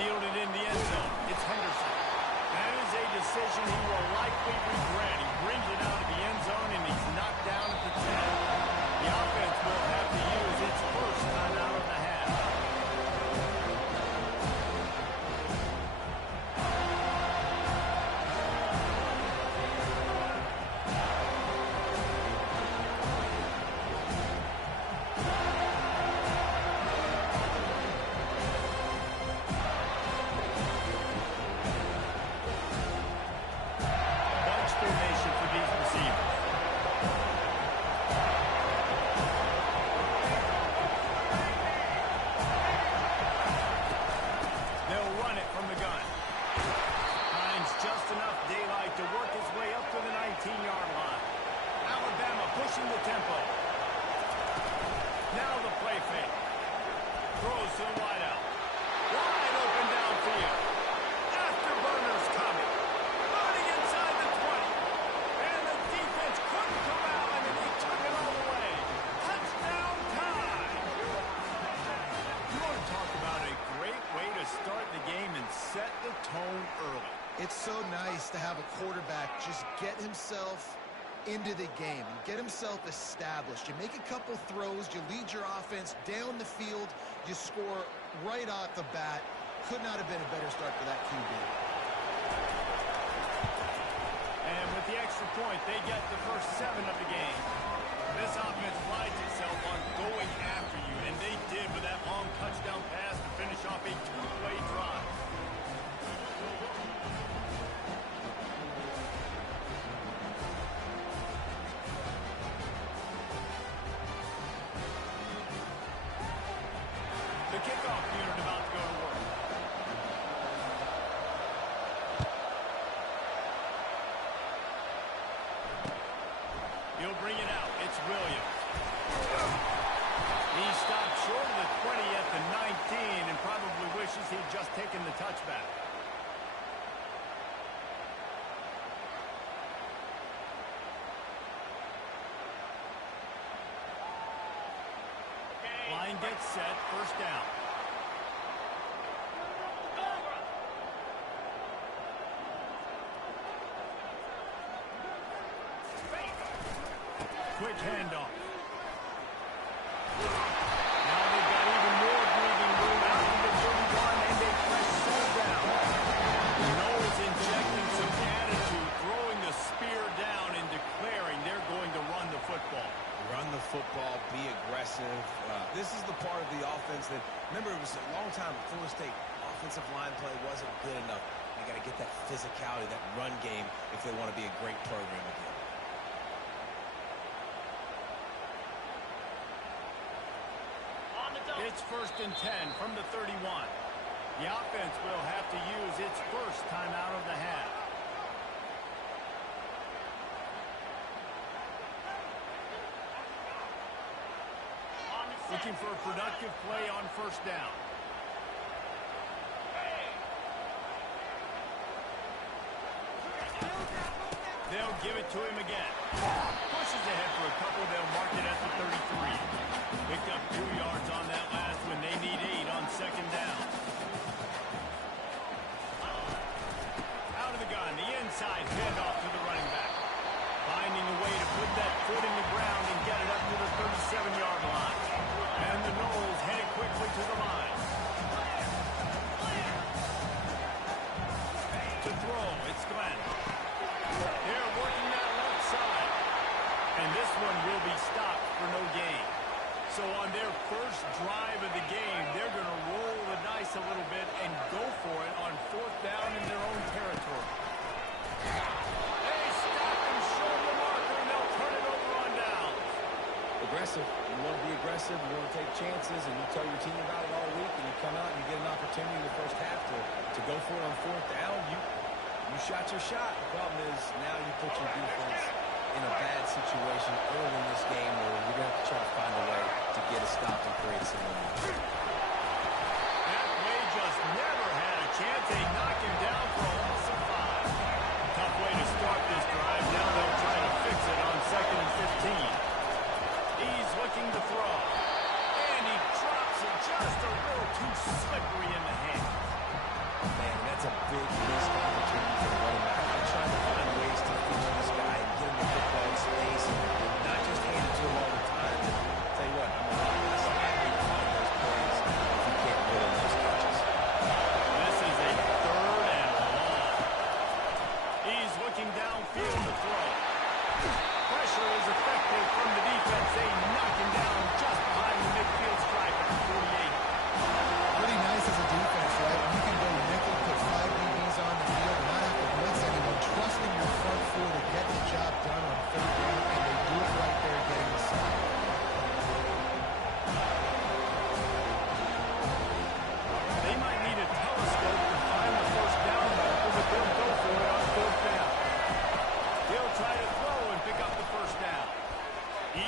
Fielded in the end zone. It's Henderson. That is a decision he will likely regret. He brings it out of the end zone, and he's knocked down at the 10. The offense will have to use its first time out of the half. It's so nice to have a quarterback just get himself into the game and get himself established. You make a couple throws, you lead your offense down the field, you score right off the bat. Could not have been a better start for that QB. And with the extra point, they get the first 7 of the game. This offense prides itself on going after you, and they did with that long touchdown pass to finish off a 2-play drive. Kickoff unit about to go to work. He'll bring it out. It's Williams. He stopped short of the 20 at the 19 and probably wishes he'd just taken the touchback. Line gets set, first down. Quick handoff. Now they've got even more breathing room out in the 31, and they press so down. Knowles injecting some attitude, throwing the spear down and declaring they're going to run the football. Run the football, be aggressive. This is the part of the offense that, remember, it was a long time at Florida State. Offensive line play wasn't good enough. They got to get that physicality, that run game, if they want to be a great program again. It's first and 10 from the 31. The offense will have to use its first time out of the half. Looking for a productive play on first down. They'll give it to him again. Pushes ahead for a couple. They'll mark it at the 33. Picked up 2 yards on that last one. They need 8 on second down. Out of the gun. The inside handoff to the running back. Finding a way to put that foot in the ground and get it up to the 37-yard line. And the Noles headed quickly to the line. To throw, it's Glenn. They're working that left side. And this one will be stopped for no gain. So on their first drive of the game, they're going to roll the dice a little bit and go for it on fourth down in their own territory. They stop and show the marker, and they'll turn it over on down. Aggressive. You want to be aggressive. You want to take chances, and you tell your team about it all week, and you come out and you get an opportunity in the first half to go for it on fourth down. You shot your shot. The problem is now you put your defense in a bad situation early in this game where you're going to have to try to find a way to get a stop and create some momentum. That play just never had a chance. They knock him down for a loss of 5. Tough way to start this drive. Now they'll try to fix it on second and 15. He's looking to throw. And he drops it just a little too slippery in the hands.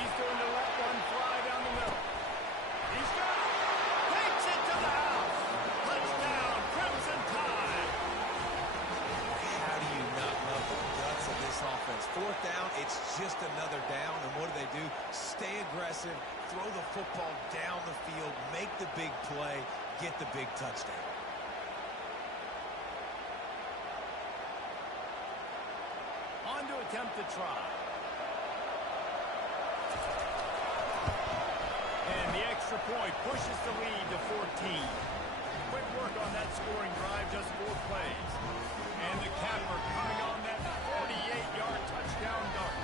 He's going to let one fly down the middle. He's got it. Takes it to the house. Touchdown, Crimson Tide. How do you not love the guts of this offense? Fourth down, it's just another down, and what do? Stay aggressive, throw the football down the field, make the big play, get the big touchdown. On to attempt to try. And the extra point pushes the lead to 14. Quick work on that scoring drive, just 4 plays. And the capper coming on that 48-yard touchdown dart.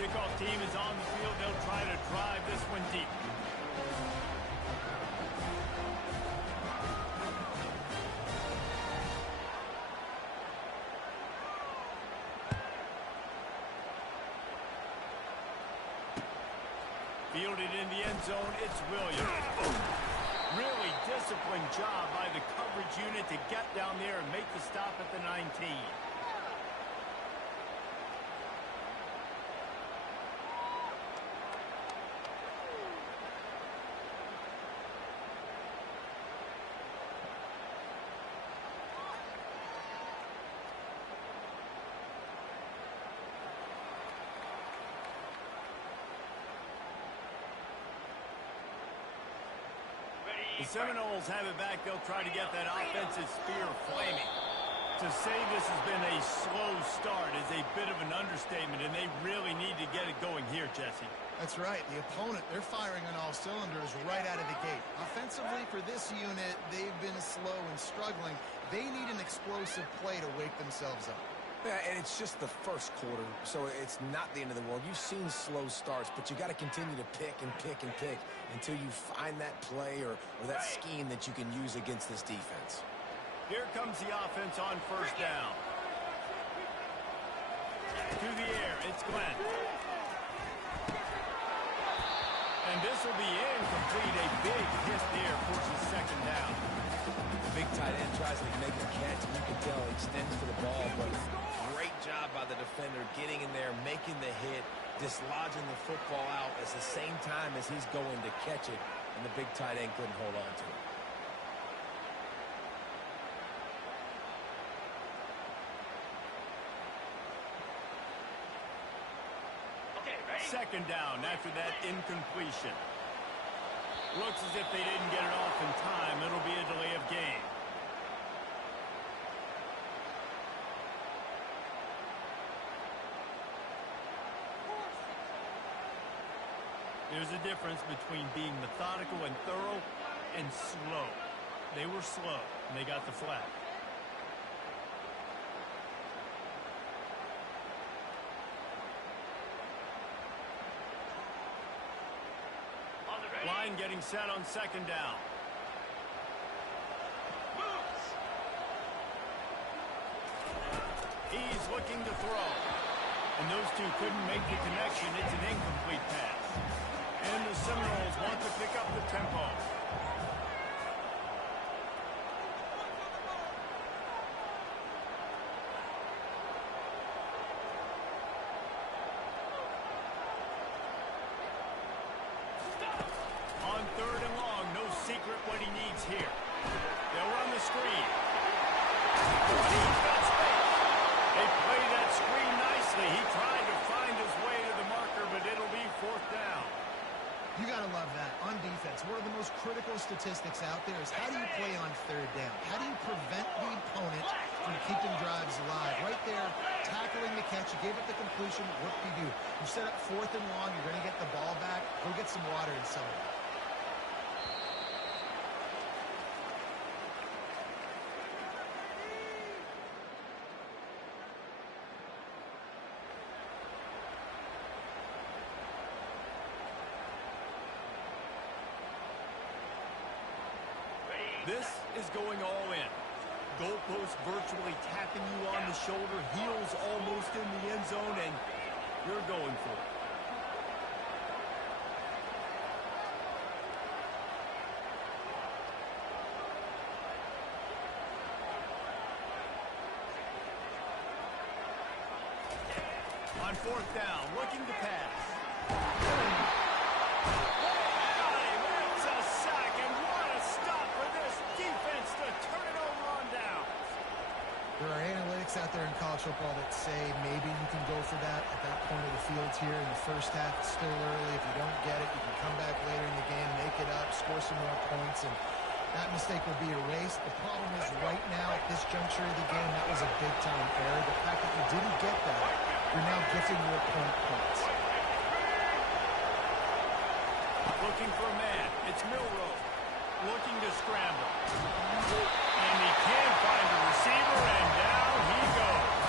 Kickoff team is on the field. They'll try to drive this one deep. Fielded in the end zone, it's Williams. Really disciplined job by the coverage unit to get down there and make the stop at the 19. The Seminoles have it back. They'll try to get that offensive spear flaming. To say this has been a slow start is a bit of an understatement, and they really need to get it going here, Jesse. That's right. The opponent, they're firing on all cylinders right out of the gate. Offensively, for this unit, they've been slow and struggling. They need an explosive play to wake themselves up. Yeah, and it's just the first quarter, so it's not the end of the world. You've seen slow starts, but you got to continue to pick and pick and pick until you find that play or that scheme that you can use against this defense. Here comes the offense on first down. To the air, it's Glenn. And this will be incomplete. A big hit there forces second down. The big tight end tries to make a catch, and you can tell he extends for the ball, but great job by the defender getting in there, making the hit, dislodging the football out at the same time as he's going to catch it, and the big tight end couldn't hold on to it. Second down after that incompletion. Looks as if they didn't get it off in time. It'll be a delay of game. There's a difference between being methodical and thorough and slow. They were slow, and they got the flag. Line getting set on second down. He's looking to throw. And those two couldn't make the connection. It's an incomplete pass. And the Seminoles want to pick up the tempo. On third and long, no secret what he needs here. They'll run the screen. He's got space. They play that screen nicely. He tried to find his way to the marker, but it'll be fourth down. You got to love that. On defense, one of the most critical statistics out there is how do you play on third down? How do you prevent the opponent from keeping drives alive? Right there, tackling the catch. You gave up the completion. What do you do? You set up fourth and long. You're going to get the ball back. Go get some water and some of it. This is going all in. Goalpost virtually tapping you on the shoulder, heels almost in the end zone, and you're going for it. On fourth down, looking to pass. That's a sack, and what a stop for this defense to turn it over on down. There are analytics out there in college football that say maybe you can go for that at that point of the field here in the first half. It's still early. If you don't get it, you can come back later in the game, make it up, score some more points, and that mistake will be erased. The problem is right now at this juncture of the game, that was a big-time error. The fact that you didn't get that, you're now gifting your opponent points. Looking for a man. It's Milroe. Looking to scramble. And he can't find the receiver, and down he goes.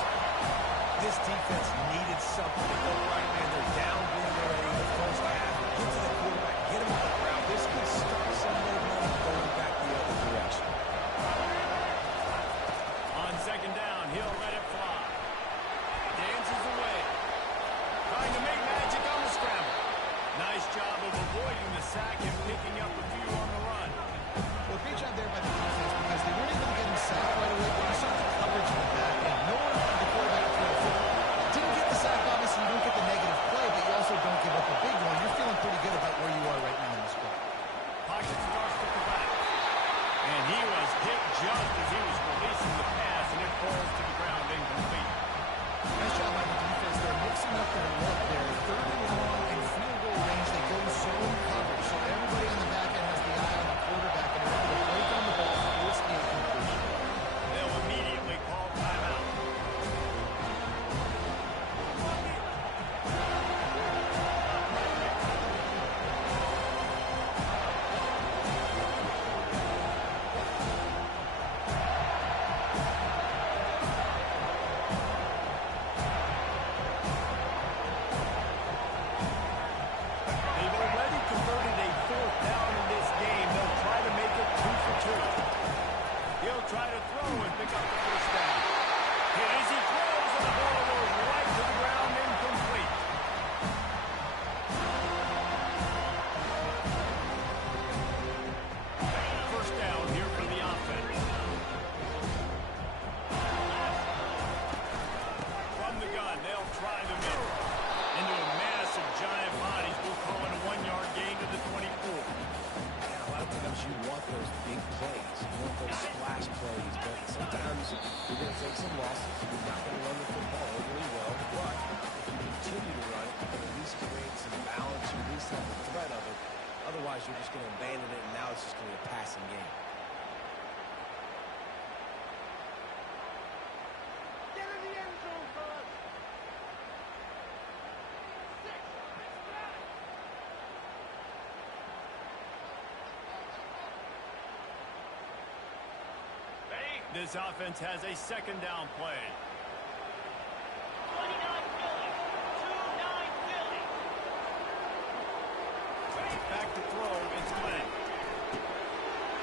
This defense needed something to go right, man. They're down big already in the first half. Get to the quarterback. Get him on the ground. This could start some momentum going back the other direction. On second down, he'll let it fly. Dances away. Trying to make magic on the scramble. Nice job of avoiding the sack and picking up a few on the run. Well, great job there by the defense because they weren't able to get him sacked right away, but you saw the coverage in the back end. No one for the quarterback to throw the football. Didn't get the sack, obviously you don't get the negative play, but you also don't give up a big one. You're feeling pretty good about where you are right now in this play. Pocket starts to collapse. And he was hit just as he was releasing the pass, and it falls to the ground incomplete. Nice job by the defense. They're mixing up their look there. Third and long and field goal range. They go zone coverage. So everybody on the back end has the eye on the quarterback and they're able to break on the ball, force the incompletion. They'll immediately call timeout. They've already converted a fourth down in this game. They'll try to make it 2 for 2. He'll try to throw and pick up the first down. Here as he throws, and the ball goes right to the ground, incomplete. First down here for the offense. From the gun, they'll try the middle. Into a massive giant bodies. We'll call it a 1-yard gain to the 24. Yeah, a lot of times you want those big plays. You want those splash plays, but sometimes you're going to take some losses. You're not going to run the football overly well, but if you continue to run it, you can at least create some balance. You at least have the threat of it. Otherwise, you're just going to abandon it, and now it's just going to be a passing game. Get in the end zone, fellas. This offense has a second down play. 29 Philly. 2-9 Philly. Back to throw, it's Glenn.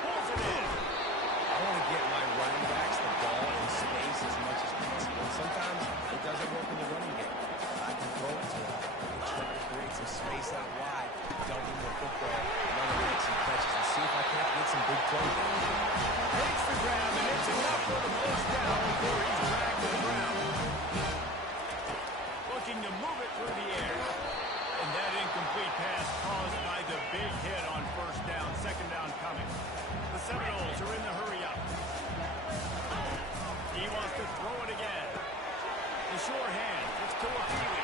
Pulls it in. I want to get my running backs the ball in space as much as possible. And sometimes it doesn't work in the running game. I can throw it to them. I can try to create some space out wide, dump in the football, run and make some catches, and see if I can't get some big plays. Takes the grab, and it's enough for the first down before he's dragged to the ground. Looking to move it through the air. And that incomplete pass caused by the big hit on first down. Second down coming. The Seminoles are in the hurry-up. He wants to throw it again. The short hand. It's Toafili.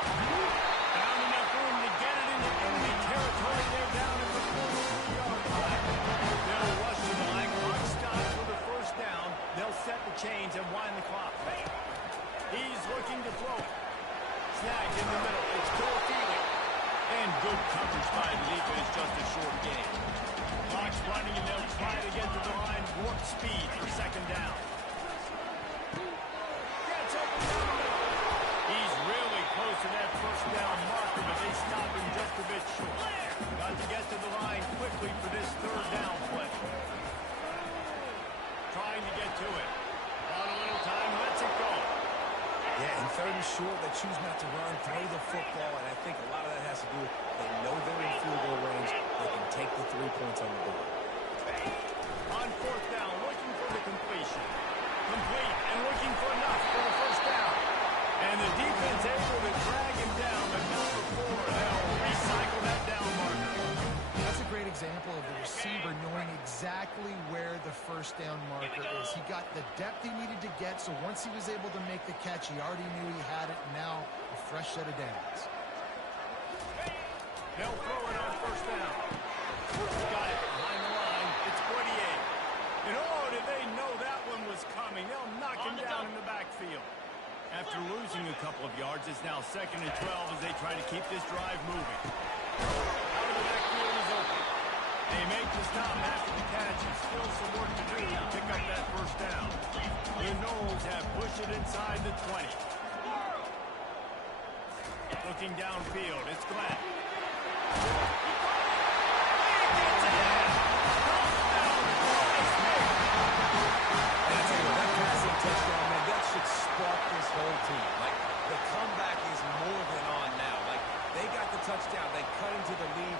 Found enough room to get it into enemy territory. They're down at the 4-yard line. They'll rush to the line. Clock stops for the first down. They'll set the chains and wind the clock. He's looking to throw it. Snagged in the middle. It's Toafili. And good coverage by the defense. Just a short game. Clock's running, and they'll try to get to the line. Warp speed for second down. Gets open down the middle. He's really close to that first down marker, but they stop him just a bit short. Got to get to the line quickly for this third down play. Trying to get to it. On a little time, lets it go. Yeah, and third and short, they choose not to run, throw the football, and I think a lot of that has to do with they know they're in field goal range. They can take the 3 points on the board. On fourth down, looking for the completion. Complete and looking for enough for the first down. And the defense able to drag him exactly where the first down marker is. He got the depth he needed to get, so once he was able to make the catch, he already knew he had it. Now a fresh set of downs. They'll throw it on first down. Got it behind the line. It's Poitier. And oh, did they know that one was coming. They'll knock him down in the backfield. After losing a couple of yards, it's now 2nd and 12 as they try to keep this drive moving. Out of the backfield is open. They make the stop after the catch. And still some work to do to pick up that first down. The Noles have pushed it inside the 20. Looking downfield, it's Glenn. Touchdown, man, that should spark this whole team. Like, the comeback is more than on now. Like, they got the touchdown. They cut into the lead.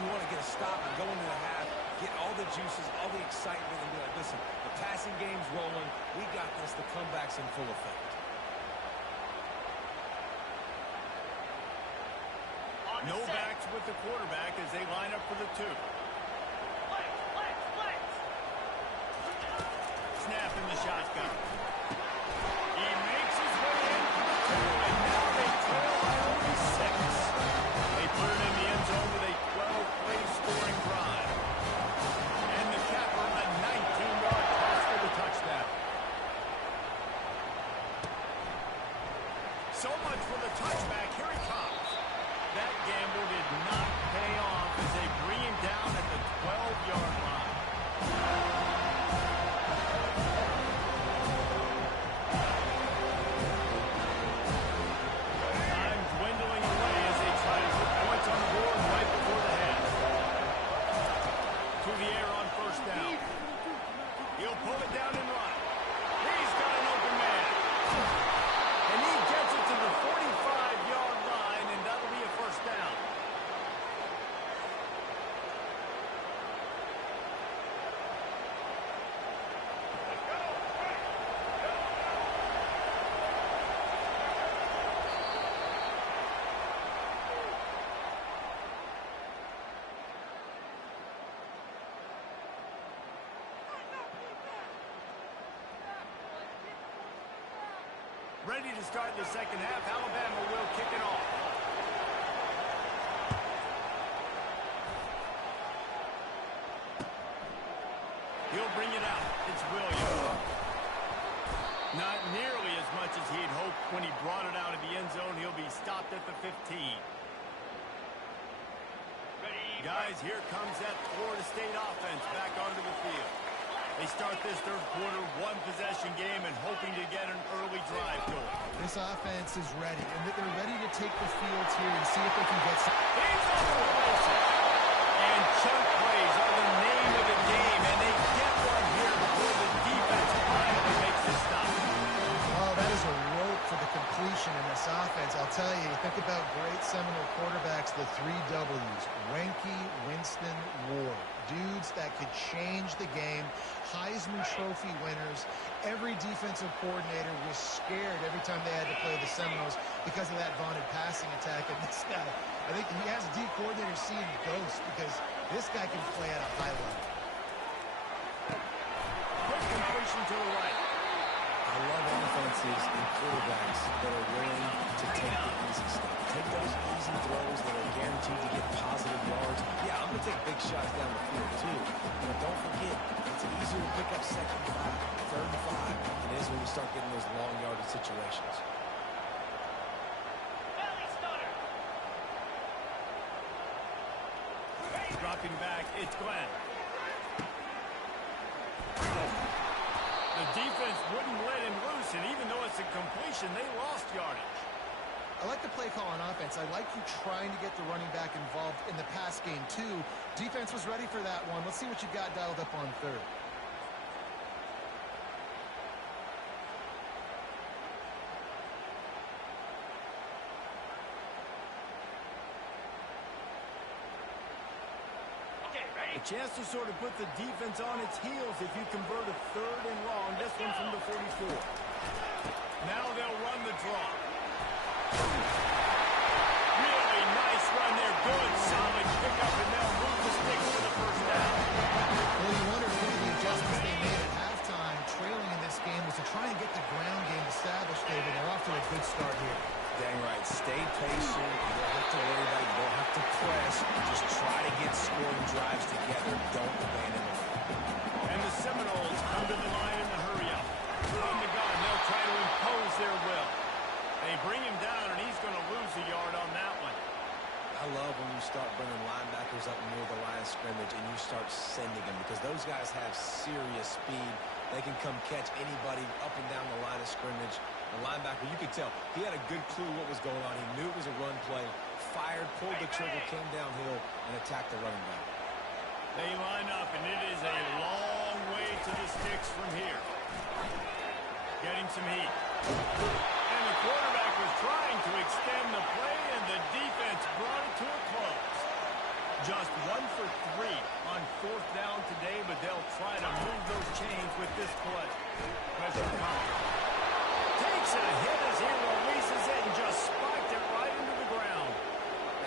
You want to get a stop and go into the half, get all the juices, all the excitement, and be like, listen, the passing game's rolling. We got this. The comeback's in full effect. No backs with the quarterback as they line up for the 2. Snap in the shotgun. He makes his way in for the 2, and now they trail by only 6. They put it in the end zone with a 12-play scoring drive. And the capper, a 19-yard toss for the touchdown. So much for the touchback. Here he comes. That gamble did not pay off as they bring him down at the 12-yard line. Time dwindling away as they try to put points on the board right before the half. To the air on first down. He'll pull it down and run. He's got an open man. And he gets it to the 45-yard line, and that'll be a first down. Ready to start the second half. Alabama will kick it off. He'll bring it out. It's Williams. Not nearly as much as he'd hoped when he brought it out of the end zone. He'll be stopped at the 15. Guys, here comes that Florida State offense back onto the field. They start this third quarter, one-possession game, and hoping to get an early drive going. This offense is ready, and they're ready to take the fields here and see if they can get some. He's over the bases. And chunk plays are the name of the game, and they get one here before the defense finally makes the stop. Oh, that is a rope for the completion in this offense. I'll tell you, think about great Seminole quarterbacks, the 3 W's. Wenke, Winston, Ward. Dudes that could change the game. Heisman Trophy winners. Every defensive coordinator was scared every time they had to play the Seminoles because of that vaunted passing attack. And this guy, I think he has D coordinators seeing ghosts because this guy can play at a high level. Quick completion to the right. I love offenses and quarterbacks that are willing to take the easy stuff. Take those easy throws that are guaranteed to get positive yards. Yeah, I'm going to take big shots down the field too. But don't forget, it's easier to pick up 2nd and 5, 3rd and 5 than it is when you start getting those long yardage situations. Dropping back, it's Glenn. The defense wouldn't let him loose, and even though it's a completion, they lost yardage. I like the play call on offense. I like you trying to get the running back involved in the pass game, too. Defense was ready for that one. Let's see what you got dialed up on 3rd. A chance to sort of put the defense on its heels if you convert a 3rd and long. This one from the 44. Now they'll run the draw. Really nice run there. Good, solid pickup, and they'll move the sticks for the first down. Well, you wonder if patient. You don't have to worry about it. You don't have to press. Just try to get scoring drives together. Don't abandon the run. And the Seminoles come to the line in the hurry-up. From the gun, they'll try to impose their will. They bring him down, and he's going to lose a yard on that one. I love when you start bringing linebackers up near the line of scrimmage and you start sending them because those guys have serious speed. They can come catch anybody up and down the line of scrimmage. The linebacker, you could tell, he had a good clue what was going on. He knew it was a run play, fired, pulled the trigger, came downhill, and attacked the running back. They line up, and it is a long way to the sticks from here. Getting some heat. And the quarterback was trying to extend the play, and the defense brought it to a close. Just 1 for 3 on 4th down today, but they'll try to move those chains with this play. Pressure comes. Takes a hit as he releases it and just spiked it right into the ground.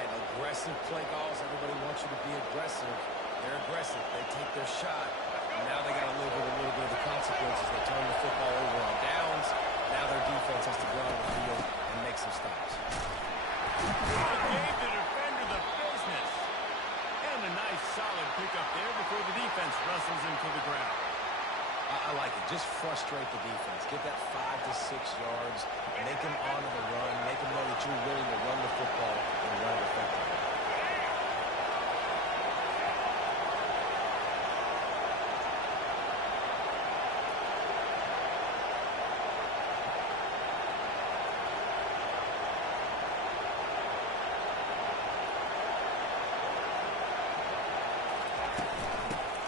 And aggressive play calls. Everybody wants you to be aggressive. They're aggressive. They take their shot. And now they got to live with a little bit of the consequences. They turn the football over on downs. Now their defense has to go out on the field and make some stops. Gave the defender the business. And a nice solid pickup there before the defense wrestles him to the ground. I like it. Just frustrate the defense. Get that 5 to 6 yards. Make them honor the run. Make them know that you're willing to run the football and run it effectively.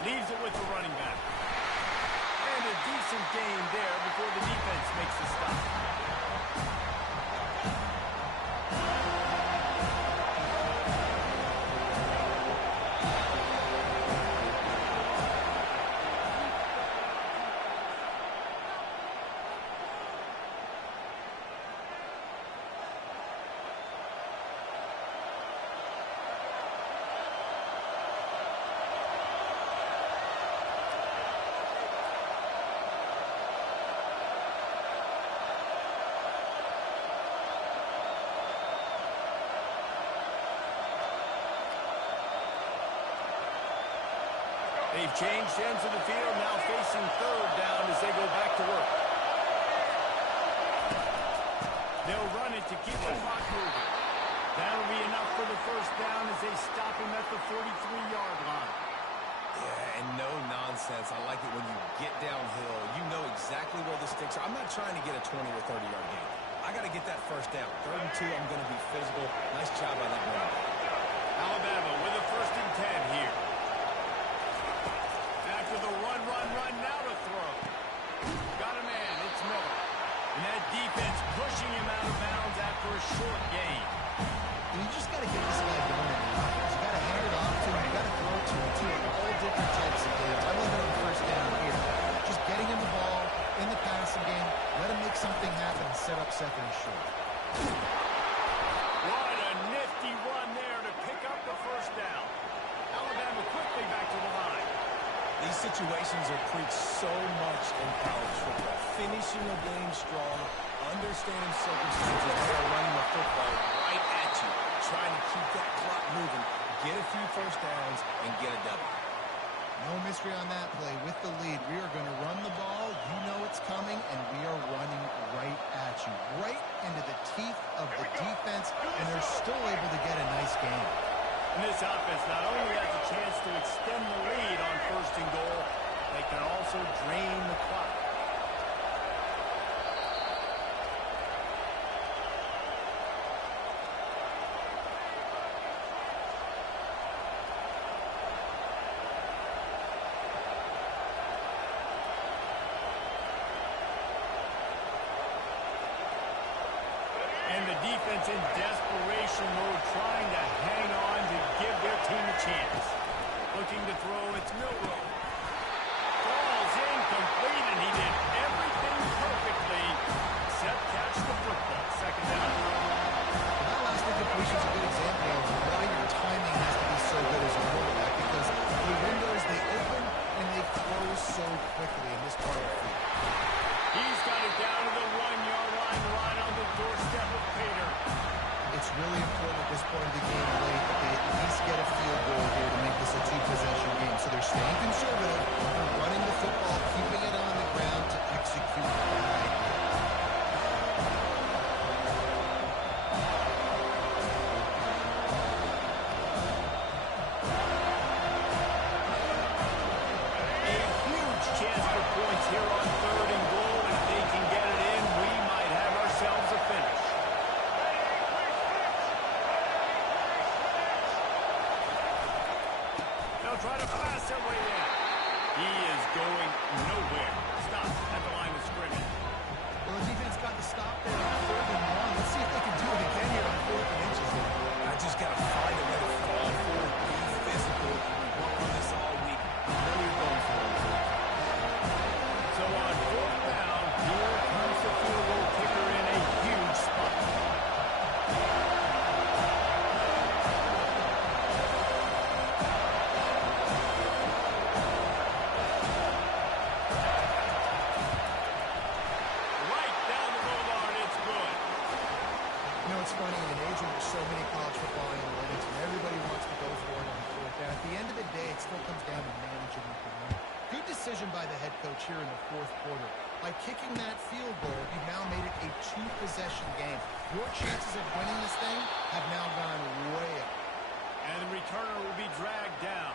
Leaves it with the running back. And a decent gain there before the defense makes the stop. They've changed ends of the field, now facing 3rd down as they go back to work. They'll run it to keep the clock moving. That'll be enough for the 1st down as they stop him at the 43-yard line. Yeah, and no nonsense. I like it when you get downhill. You know exactly where the sticks are. I'm not trying to get a 20 or 30-yard gain. I got to get that 1st down. 3rd and 2, I'm going to be physical. Nice job by that running back. Alabama with a 1st and 10 here. After the run, now to throw. Got a man, it's Miller. And that defense pushing him out of bounds after a short gain. And you just got to get this guy going in the offense. You got to hand it off to him. You got to throw it to him, too. All different types of games. I love it on the 1st down here. Just getting him the ball in the passing game. Let him make something happen and set up 2nd and short. What a nifty run there to pick up the 1st down. Alabama quickly back to the line. These situations are preached so much in college football. Finishing a game strong, understanding circumstances, they are running the football right at you, trying to keep that clock moving, get a few 1st downs, and get a W. No mystery on that play. With the lead, we are going to run the ball. You know it's coming, and we are running right at you, right into the teeth of the defense, and they're still able to get a nice game. And this offense not only has a chance to extend the lead on 1st and goal, they can also drain the clock. And the defense in desperation mode, trying to hang on to give their team a chance. Looking to throw, it's Milroe. Falls incomplete, and he did everything perfectly except catch the football. 2nd down. That last incompletion is a good example of why your timing has to be so good as a quarterback, because the windows, they open and they close so quickly in this part of the field. He's got it down to the 1-yard line. lying right on the doorstep of Pater. It's really important at this point of the game late that they at least get a field goal here to make this a two-possession game. So they're staying conservative. They're running the football, keeping it on the ground to execute that idea. A huge chance for points here on 3rd and goal. If they can get it in, we might have ourselves a finish. They'll try to pass their way in. He is going nowhere. Stop at the line of scrimmage. Well, the defense got the stop there on 3rd and 1. Let's see if they can do it again here on 4th and inches. I just got to find a way to fall forward, be physical. We worked on this all week. I know you're going for it. So on 4th down, here comes the field goal kicker in a huge spot. Right down the goal line, it's good. You know, it's funny, in an age where there's so many college football analytics and everybody wants to go for it on 4th down, at the end of the day, it still comes down to managing the game. Good decision by the head coach here in the 4th quarter. By kicking that field goal, you've now made it a two-possession game. Your chances of winning this thing have now gone way up. And the returner will be dragged down.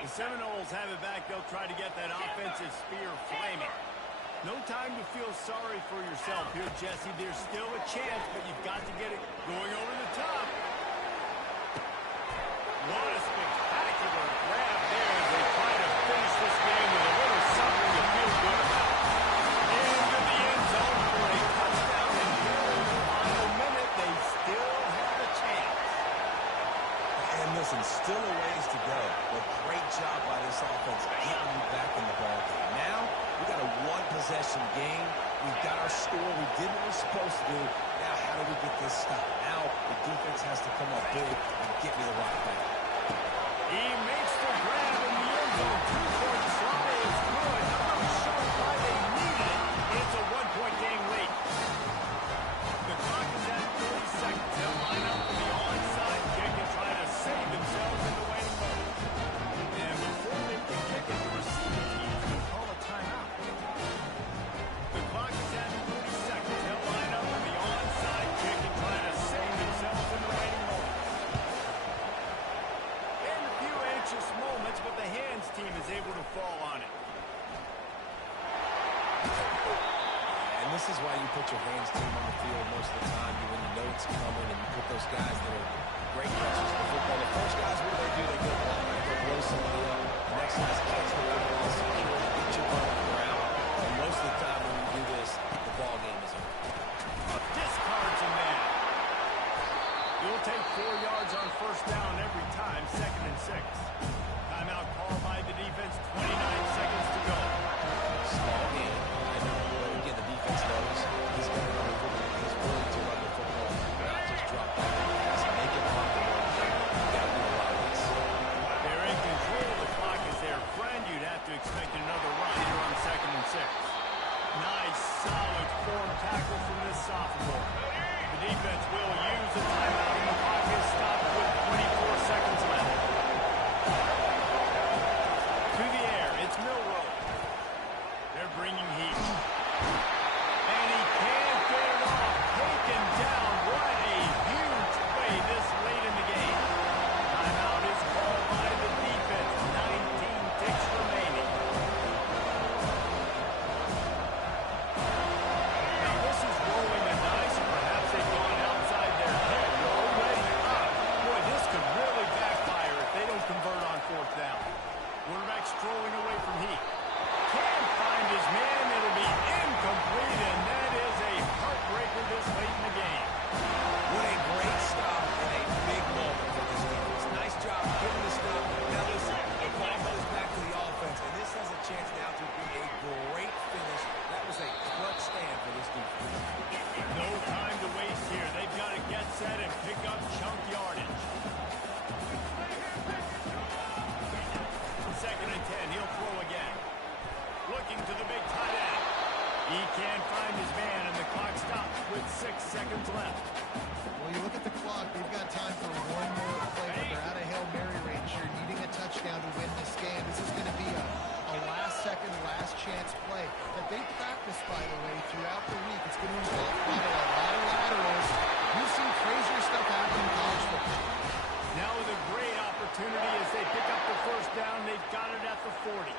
The Seminoles have it back. They'll try to get that offensive spear flaming. No time to feel sorry for yourself here, Jesse. There's still a chance, but you've got to get it going over the top. What a spectacular grab there as they try to finish this game with a little something to feel good about. Into the end zone for a touchdown, and here in the final minute, they still have a chance. And listen, still a ways to go, but great job by this offense getting you back in the ballgame. Now, we got a one-possession game. We've got our score. We did what we're supposed to do. Now, how do we get this stopped? Now, the defense has to come up big and get me the rock back. He makes the grab in the end zone. 2-point try is good. I'm not sure why they needed it. It's a one-point game late. The clock is at 30 seconds. They'll line up for the onside kick and try to save themselves in the waiting moment. And before they can kick it, the receiving team is going to call a timeout. The clock is at 30 seconds. They'll line up for the onside kick and try to save themselves in the waiting moment. And a few anxious moments, but the hands team is able to fall on it. And this is why you put your hands team on the field most of the time, when you know it's coming, and you put those guys that are great catchers for football. The first guys, what do? They go block. They go blow somebody up. The next guys catch the football, secure it, get your ball on the ground. And most of the time when you do this, the ball game is over. Discards a man. You'll take 4 yards on 1st down every time, 2nd and 6. Timeout called by the defense, 29 seconds to go. Small game. I know. Again, the defense knows he's going to run the football. He's willing to run the football. Not just drop back and pass. Make it on the run. You got to do a lot of this. They're in control. The clock is their friend. You'd have to expect another run here on 2nd and 6. Nice, solid form tackle from this sophomore. The defense will use a timeout, and the clock is stopped with 24 seconds left. To the air, it's Milroe. They're bringing heat. And he can't get it off. Taken down. What a huge play this late in the game. Timeout is called by the defense. 19 ticks remaining. Now this is rolling the dice. Perhaps they've gone outside their head. They're already up. Boy, this could really backfire if they don't convert on 4th He can't find his man, and the clock stops with 6 seconds left. Well, you look at the clock, they've got time for one more play, but they're out of Hail Mary range here, needing a touchdown to win this game. This is going to be a last-second, last-chance play that they practice, by the way, throughout the week. It's going to involve a lot of laterals. You've seen crazier stuff happen in college football. Now with a great opportunity as they pick up the first down, they've got it at the 40.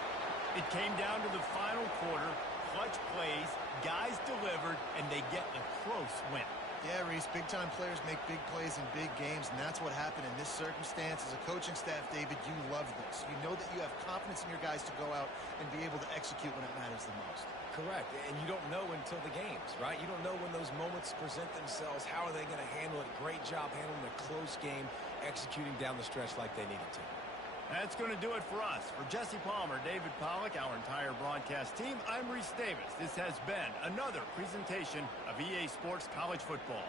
It came down to the final quarter. Clutch plays, guys delivered, and they get a close win. Yeah, Reese, big-time players make big plays in big games, and that's what happened in this circumstance. As a coaching staff, David, you love this. You know that you have confidence in your guys to go out and be able to execute when it matters the most. Correct, and you don't know until the games, right? You don't know when those moments present themselves. How are they going to handle it? Great job handling a close game, executing down the stretch like they needed to. That's going to do it for us. For Jesse Palmer, David Pollack, our entire broadcast team, I'm Reese Davis. This has been another presentation of EA Sports College Football.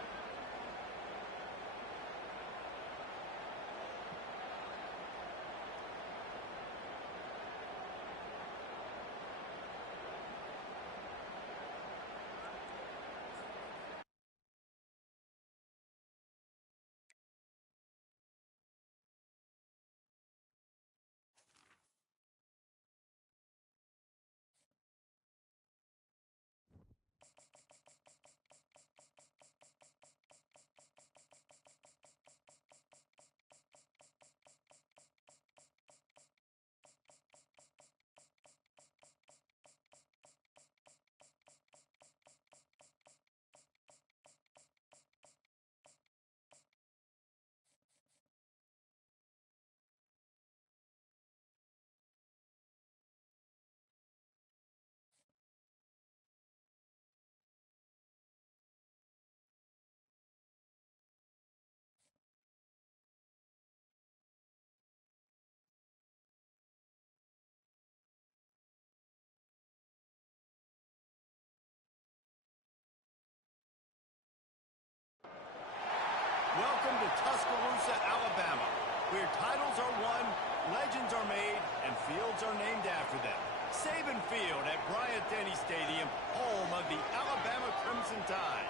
Welcome to Tuscaloosa, Alabama, where titles are won, legends are made, and fields are named after them. Saban Field at Bryant-Denny Stadium, home of the Alabama Crimson Tide.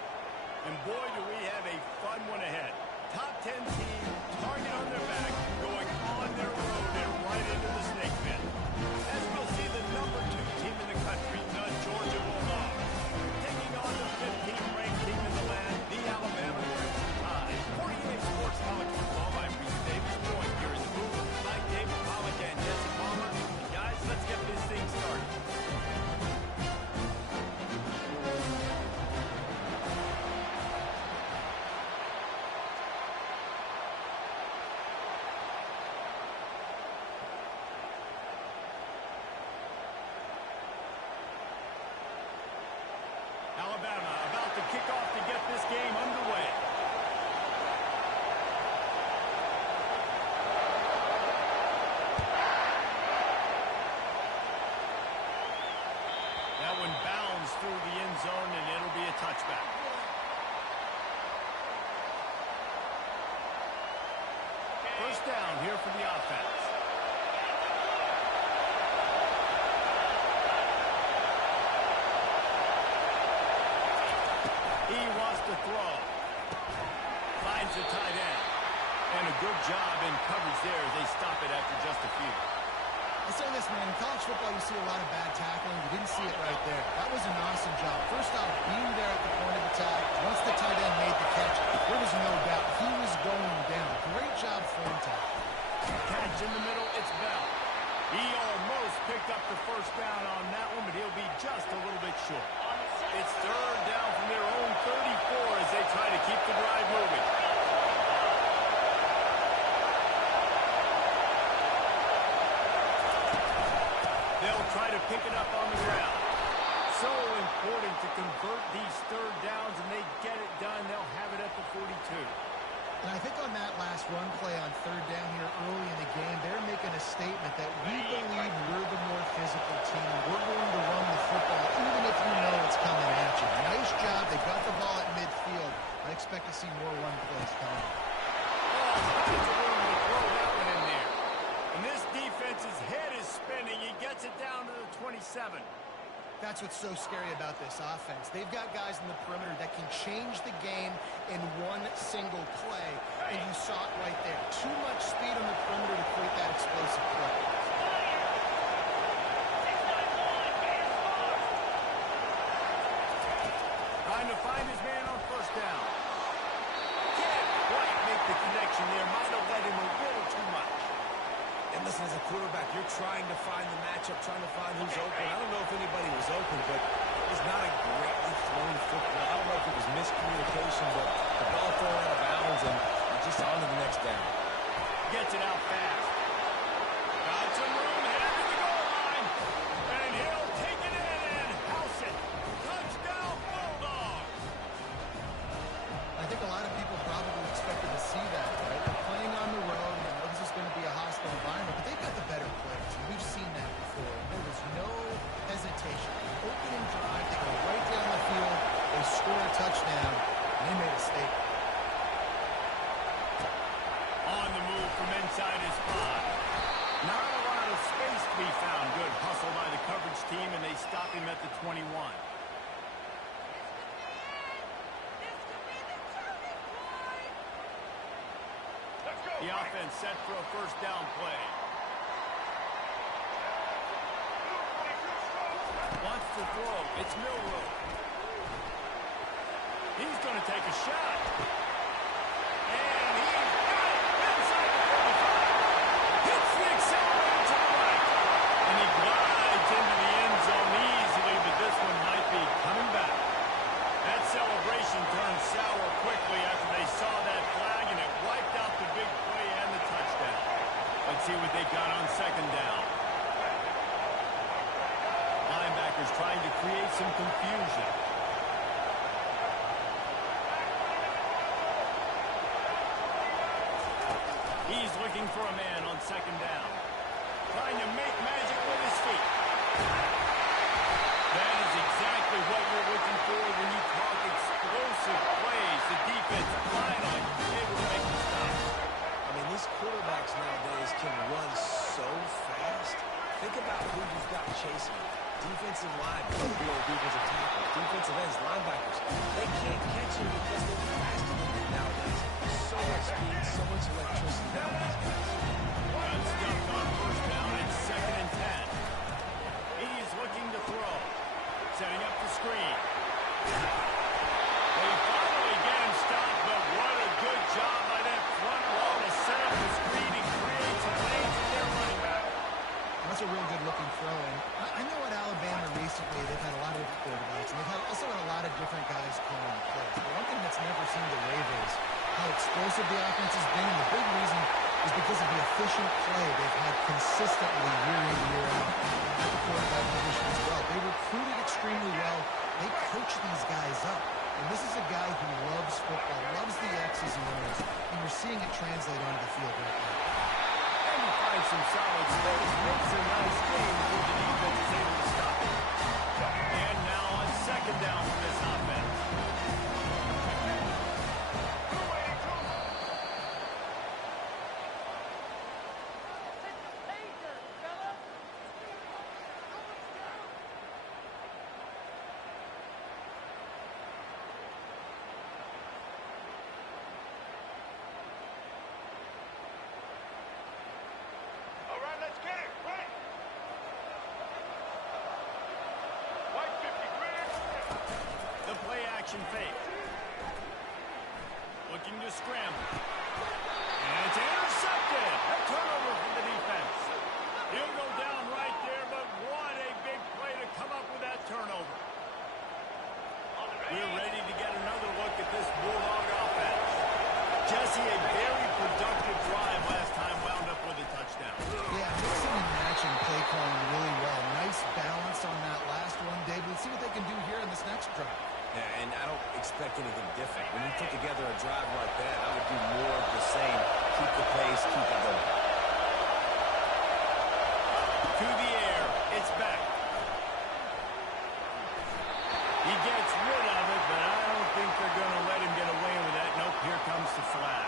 And boy, do we have a fun one ahead. Top 10 team, target on their back, going on their road and right into the snake pit. As we'll see the number 2 team in the country, the Georgia Bulldogs, taking on the 15th ranked team in the land, the Alabama Crimson Tide. For EA Sports College Football, I'm Reese Davis, joined here in the booth by David Pollack and Jesse Palmer. And guys, let's get this thing started. Alabama about to kick off to get this game underway. That one bounds through the end zone, and it'll be a touchback. First down here for the offense. He wants to throw. Finds the tight end. And a good job in coverage there as they stop it after just a few. I'll say this, man. In college football, you see a lot of bad tackling. You didn't see it right there. That was an awesome job. First off, being there at the point of attack. Once the tight end made the catch, there was no doubt he was going down. Great job form tackle. Catch in the middle, it's Bell. He almost picked up the first down on that one, but he'll be just a little bit short. It's third down from their own 34 as they try to keep the drive moving. They'll try to pick it up on the ground. So important to convert these third downs, and they get it done. They'll have it at the 42. And I think on that last run play on third down here early in the game, they're making a statement that we believe we're the more physical team. We're going to run the football even if you know it's coming at you. Nice job. They got the ball at midfield. I expect to see more run plays coming. Oh, tons of room to throw that one in there. And this defense's head is spinning. He gets it down to the 27. That's what's so scary about this offense. They've got guys in the perimeter that can change the game in one single play, and you saw it right there. Too much speed on the perimeter to create that explosive play. Trying to find his man on first down. Can't quite make the connection there. Might have led him a little too much. And listen, as a quarterback, you're trying to find the matchup, trying to find who's open. I don't know if anybody was open, but it was not a greatly thrown football. I don't know if it was miscommunication, but the ball thrown out of bounds and just on to the next down. Gets it out fast. Got some room, headed to the goal line. And he'll take it in and house it. Touchdown, Bulldogs. I think a lot of people probably expected to see that, right? They're playing on the road, and this is going to be a hostile environment, but they've got the better players, and we've seen that before. There was no hesitation. Opening drive, they go right down the field, they score a touchdown, and they made a statement. On the move from inside his 5. Not a lot of space to be found. Good hustle by the coverage team, and they stop him at the 21. The offense set for a first down play. Wants to throw. It's Milroe. He's going to take a shot. And he's got it inside the 45. Hits the accelerator to the right. And he glides into the end zone easily, but this one might be coming back. That celebration turned sour quickly after they saw that flag, and it wiped out the big play and the touchdown. Let's see what they got on second down. Linebackers trying to create some confusion. He's looking for a man on second down. Trying to make magic with his feet. That is exactly what you're looking for when you talk explosive plays. The defense finally able to make the stop. I mean, these quarterbacks nowadays can run so fast. Think about who you've got chasing. Defensive line, defensive tackles, defensive ends, linebackers. They can't catch him because they're faster than him nowadays. So much speed, so much electricity down these guys. Well, stuffed on first down. It's second and 10. He's looking to throw. Setting up the screen. They finally get him stopped, but what a good job by that front wall to set up the screen and create some lanes for their running back. That's a real good-looking throw. And I know at Alabama recently they've had a lot of different quarterbacks, and they've also had a lot of different guys calling the plays. But one thing that's never seemed to waver is how explosive the offense has been. And the big reason is because of the efficient play they've had consistently year in, year out at the quarterback position as well. They recruited extremely well. They coach these guys up. And this is a guy who loves football, loves the X's and O's, and you're seeing it translate onto the field right now. And he finds some solid space. Makes a nice game before the defense is able to stop him. And now on second down for this offense. All right, let's get it. Right. White 53. The play action fake. Looking to scramble. And it's intercepted. A turnover for the defense. He'll go down right there, but what a big play to come up with that turnover. We're ready to get another look at this Bulldog offense. Jesse, a very productive drive last time, wound up with a touchdown. Yeah, mixing and matching play calling really well. Nice balance on that last one, David. Let's see what they can do here in this next drive. Yeah, and I don't expect anything different. When you put together a drive like that, I would do more of the same. Keep the pace, keep it going. To the air. It's back. He gets rid of it, but I don't think they're going to let him get away with that. Nope, here comes the flag.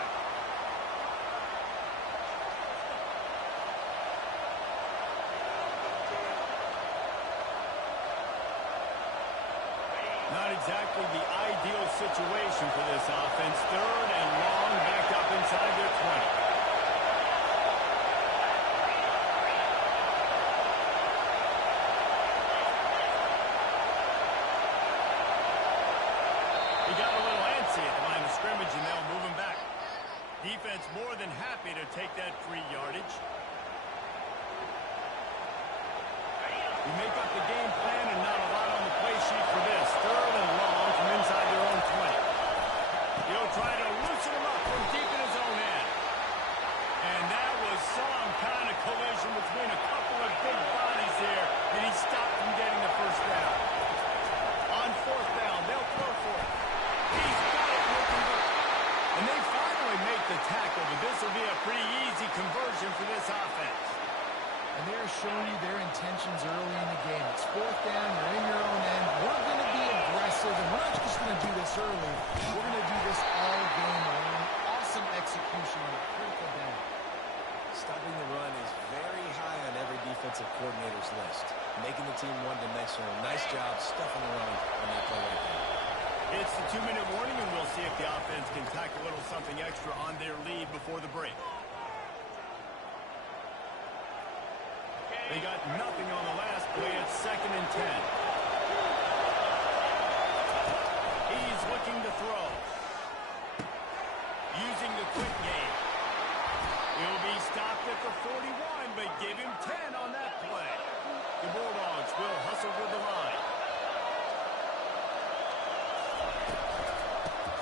Not exactly the ideal situation for this offense. Third and long, back up inside their 20. He got a little antsy at the line of scrimmage, and they'll move him back. Defense more than happy to take that free yardage. You make up the game plan and not a lot on the play sheet for this. Third and long from inside their own 20. He'll try to loosen him up from deep in his own end. And that was some kind of collision between a couple of big bodies there, and he stopped from getting the first down. On fourth down, they'll throw for it. He's got it, will convert. And they finally make the tackle, but this will be a pretty easy conversion for this offense. And they're showing you their intentions early in the game. It's fourth down, you're in your own end. We're going to be aggressive, and we're not just going to do this early. We're going to do this all game long. Awesome execution on a critical down. Stopping the run is very high on every defensive coordinator's list. Making the team one-dimensional. Nice job stuffing the run on that play right there. It's the 2-minute warning, and we'll see if the offense can tack a little something extra on their lead before the break. They got nothing on the last play. It's 2nd and 10. He's looking to throw. Using the quick game. He'll be stopped at the 41, but give him 10 on that play. The Bulldogs will hustle to the line.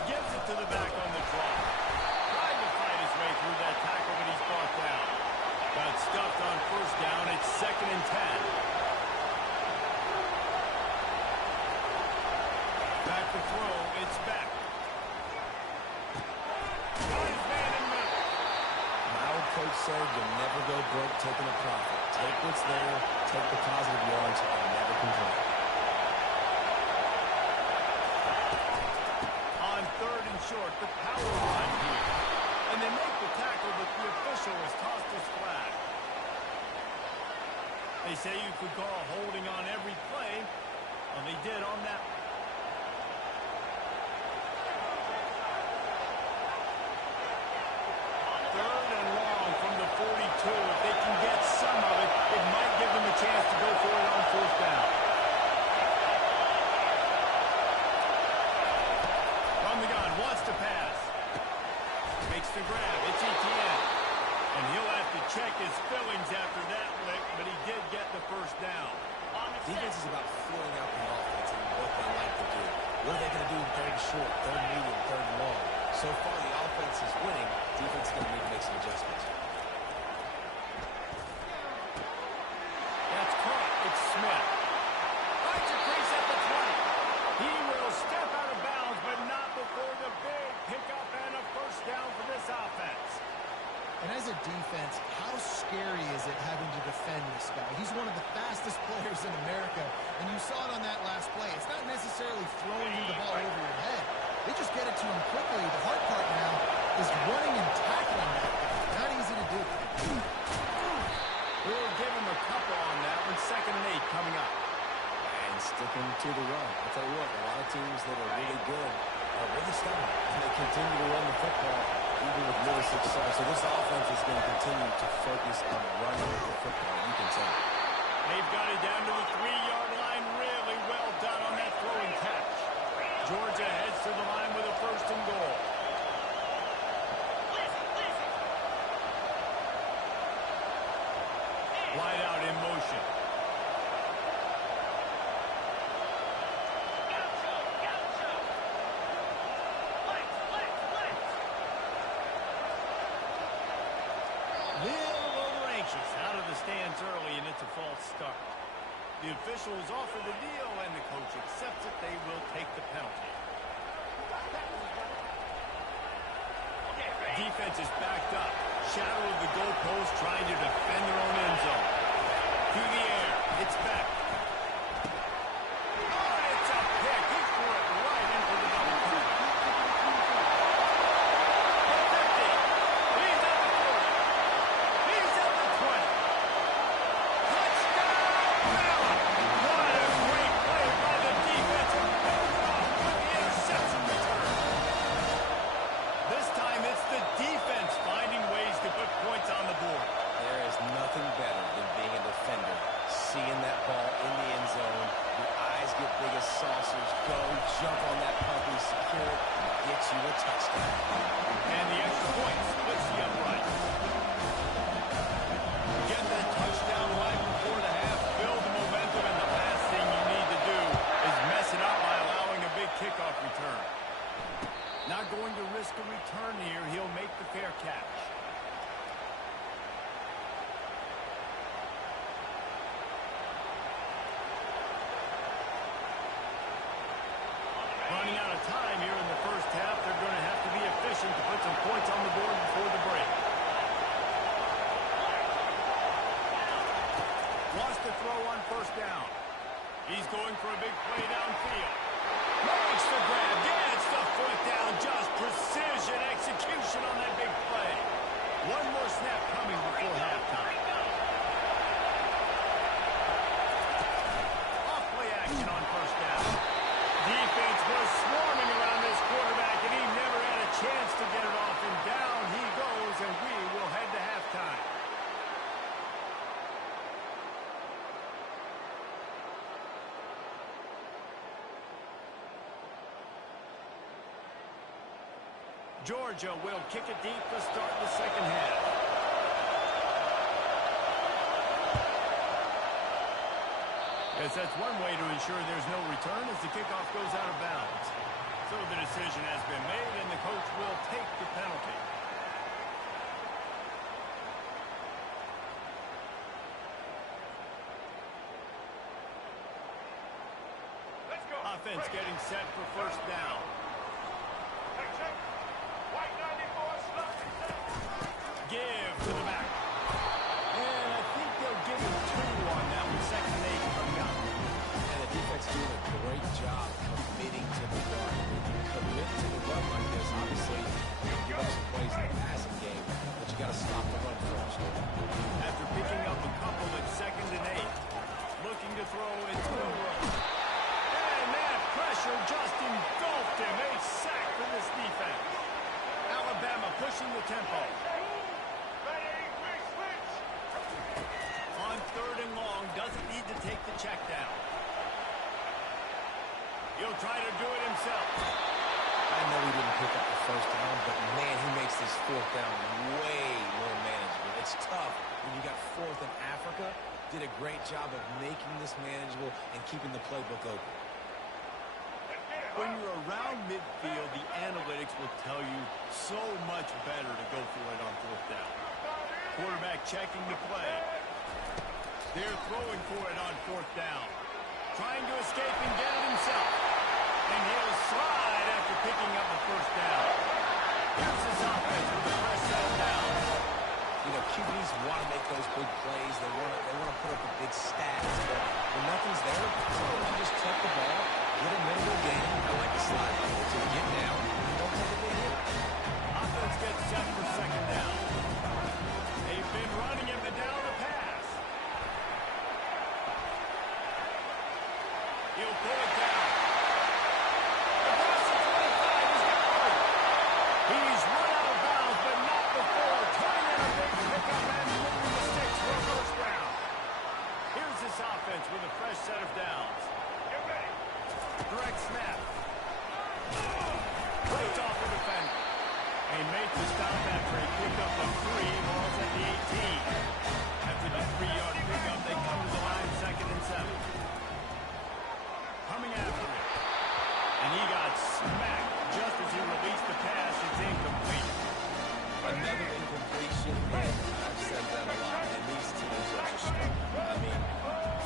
Gives it to the back on the draw. Trying to fight his way through that tackle, but he's brought down. Got stuffed on first down. It's 2nd and 10. Back to throw. It's back. Got his man in the middle. My old coach said you'll never go broke taking a profit. Take what's there, take the positive yards, and never complain. On 3rd and short, the power run here. And they make the tackle, but the official has tossed his flag. They say you could call holding on every play. Well, they did on that. Third and long from the 42. If they can get some of it, it might give them a chance to go for it on fourth down. From the gun, wants to pass. Makes the grab. It's Etienne. And he'll have to check his fillings after that lick, but he did get the first down. Defense is about filling out the offense and what they like to do. What are they going to do in 3rd and short, 3rd and medium, 3rd and long? So far, the offense is winning. Defense is going to need to make some adjustments. That's caught. It's Smith. Finds a crease at the 20. He will step out of bounds, but not before the big pickup and a first down for this offense. And as a defense, how scary is it having to defend this guy? He's one of the fastest players in America, and you saw it on that last play. It's not necessarily throwing you the ball over your head. They just get it to him quickly. The hard part now is running and tackling that guy. Not easy to do. We'll give him a couple on that one. 2nd and 8 coming up. And sticking to the run. I'll tell you what, a lot of teams that are really good are really stubborn, and they continue to run the football even with little success. So this offense is going to continue to focus on running the football. You can tell. They've got it down to the 3-yard line. Really well done on that throwing catch. Georgia heads to the line with a 1st and goal. Wide out in motion. Little anxious out of the stands early, and it's a false start. The officials offer the deal, and the coach accepts it. They will take the penalty. Defense is backed up. Shadow of the goalpost trying to defend their own end zone. Through the air. It's back. Oh, it's a pick. He threw it right into the double cover. The 50. He's at the 40. He's at the 20. Touchdown, Allen. What a great play by the defensive. time here in the first half. They're going to have to be efficient to put some points on the board before the break. Wants to throw on first down. He's going for a big play downfield. Makes the grab, gets the foot down, just precision execution on that big play. One more snap coming before halftime. Off play action on first down. Defense was swarming around this quarterback, and he never had a chance to get it off, and down he goes, and we will head to halftime. Georgia will kick it deep to start the second half. Yes, that's one way to ensure there's no return as the kickoff goes out of bounds. So the decision has been made, and the coach will take the penalty. Let's go. Offense getting set for first down. Check, check. White 94, slot. Give to the back. And I think they'll give him 2 on that one. Second and 8 coming up. And the defense doing a great job committing to the run. When you commit to the run like this, obviously you give up some plays in the passing game, but you got to stop the run first. After picking up a couple at second and 8, looking to throw into the run. And that pressure just engulfed him. A sack for this defense. Alabama pushing the tempo. Ready, quick switch. On third and long, doesn't need to take the check down. He'll try to do it himself. I know he didn't pick up the first down, but man, he makes this fourth down way more manageable. It's tough when you got fourth in Africa. Did a great job of making this manageable and keeping the playbook open. When you're around midfield, the analytics will tell you so much better to go for it on fourth down. Quarterback checking the play. They're throwing for it on fourth down. Trying to escape and get it himself. And he'll slide after picking up the first down. Here's his offense with the press set down. You know, QBs want to make those big plays. They want to put up a big stats. But when nothing's there, sometimes you just tuck the ball, get a middle game. I like the slide. So get down, don't take a big hit. Offense gets set for second down. They've been running him down the pass. He'll pull it down. Across the 25, he's got it. He's run out of bounds, but not before turning in a big pickup and moving the sticks for a first down. Here's this offense with a fresh set of downs. Get ready. Direct snap. Breaks off the defender. He makes the stop after he picked up the 3, balls at the 18. After the 3-yard pickup, they come to the line, second and 7. Coming after him. And he got smacked just as he released the pass. It's incomplete. Another incompletion, and I've said that a lot, and these teams are just struggling. I mean,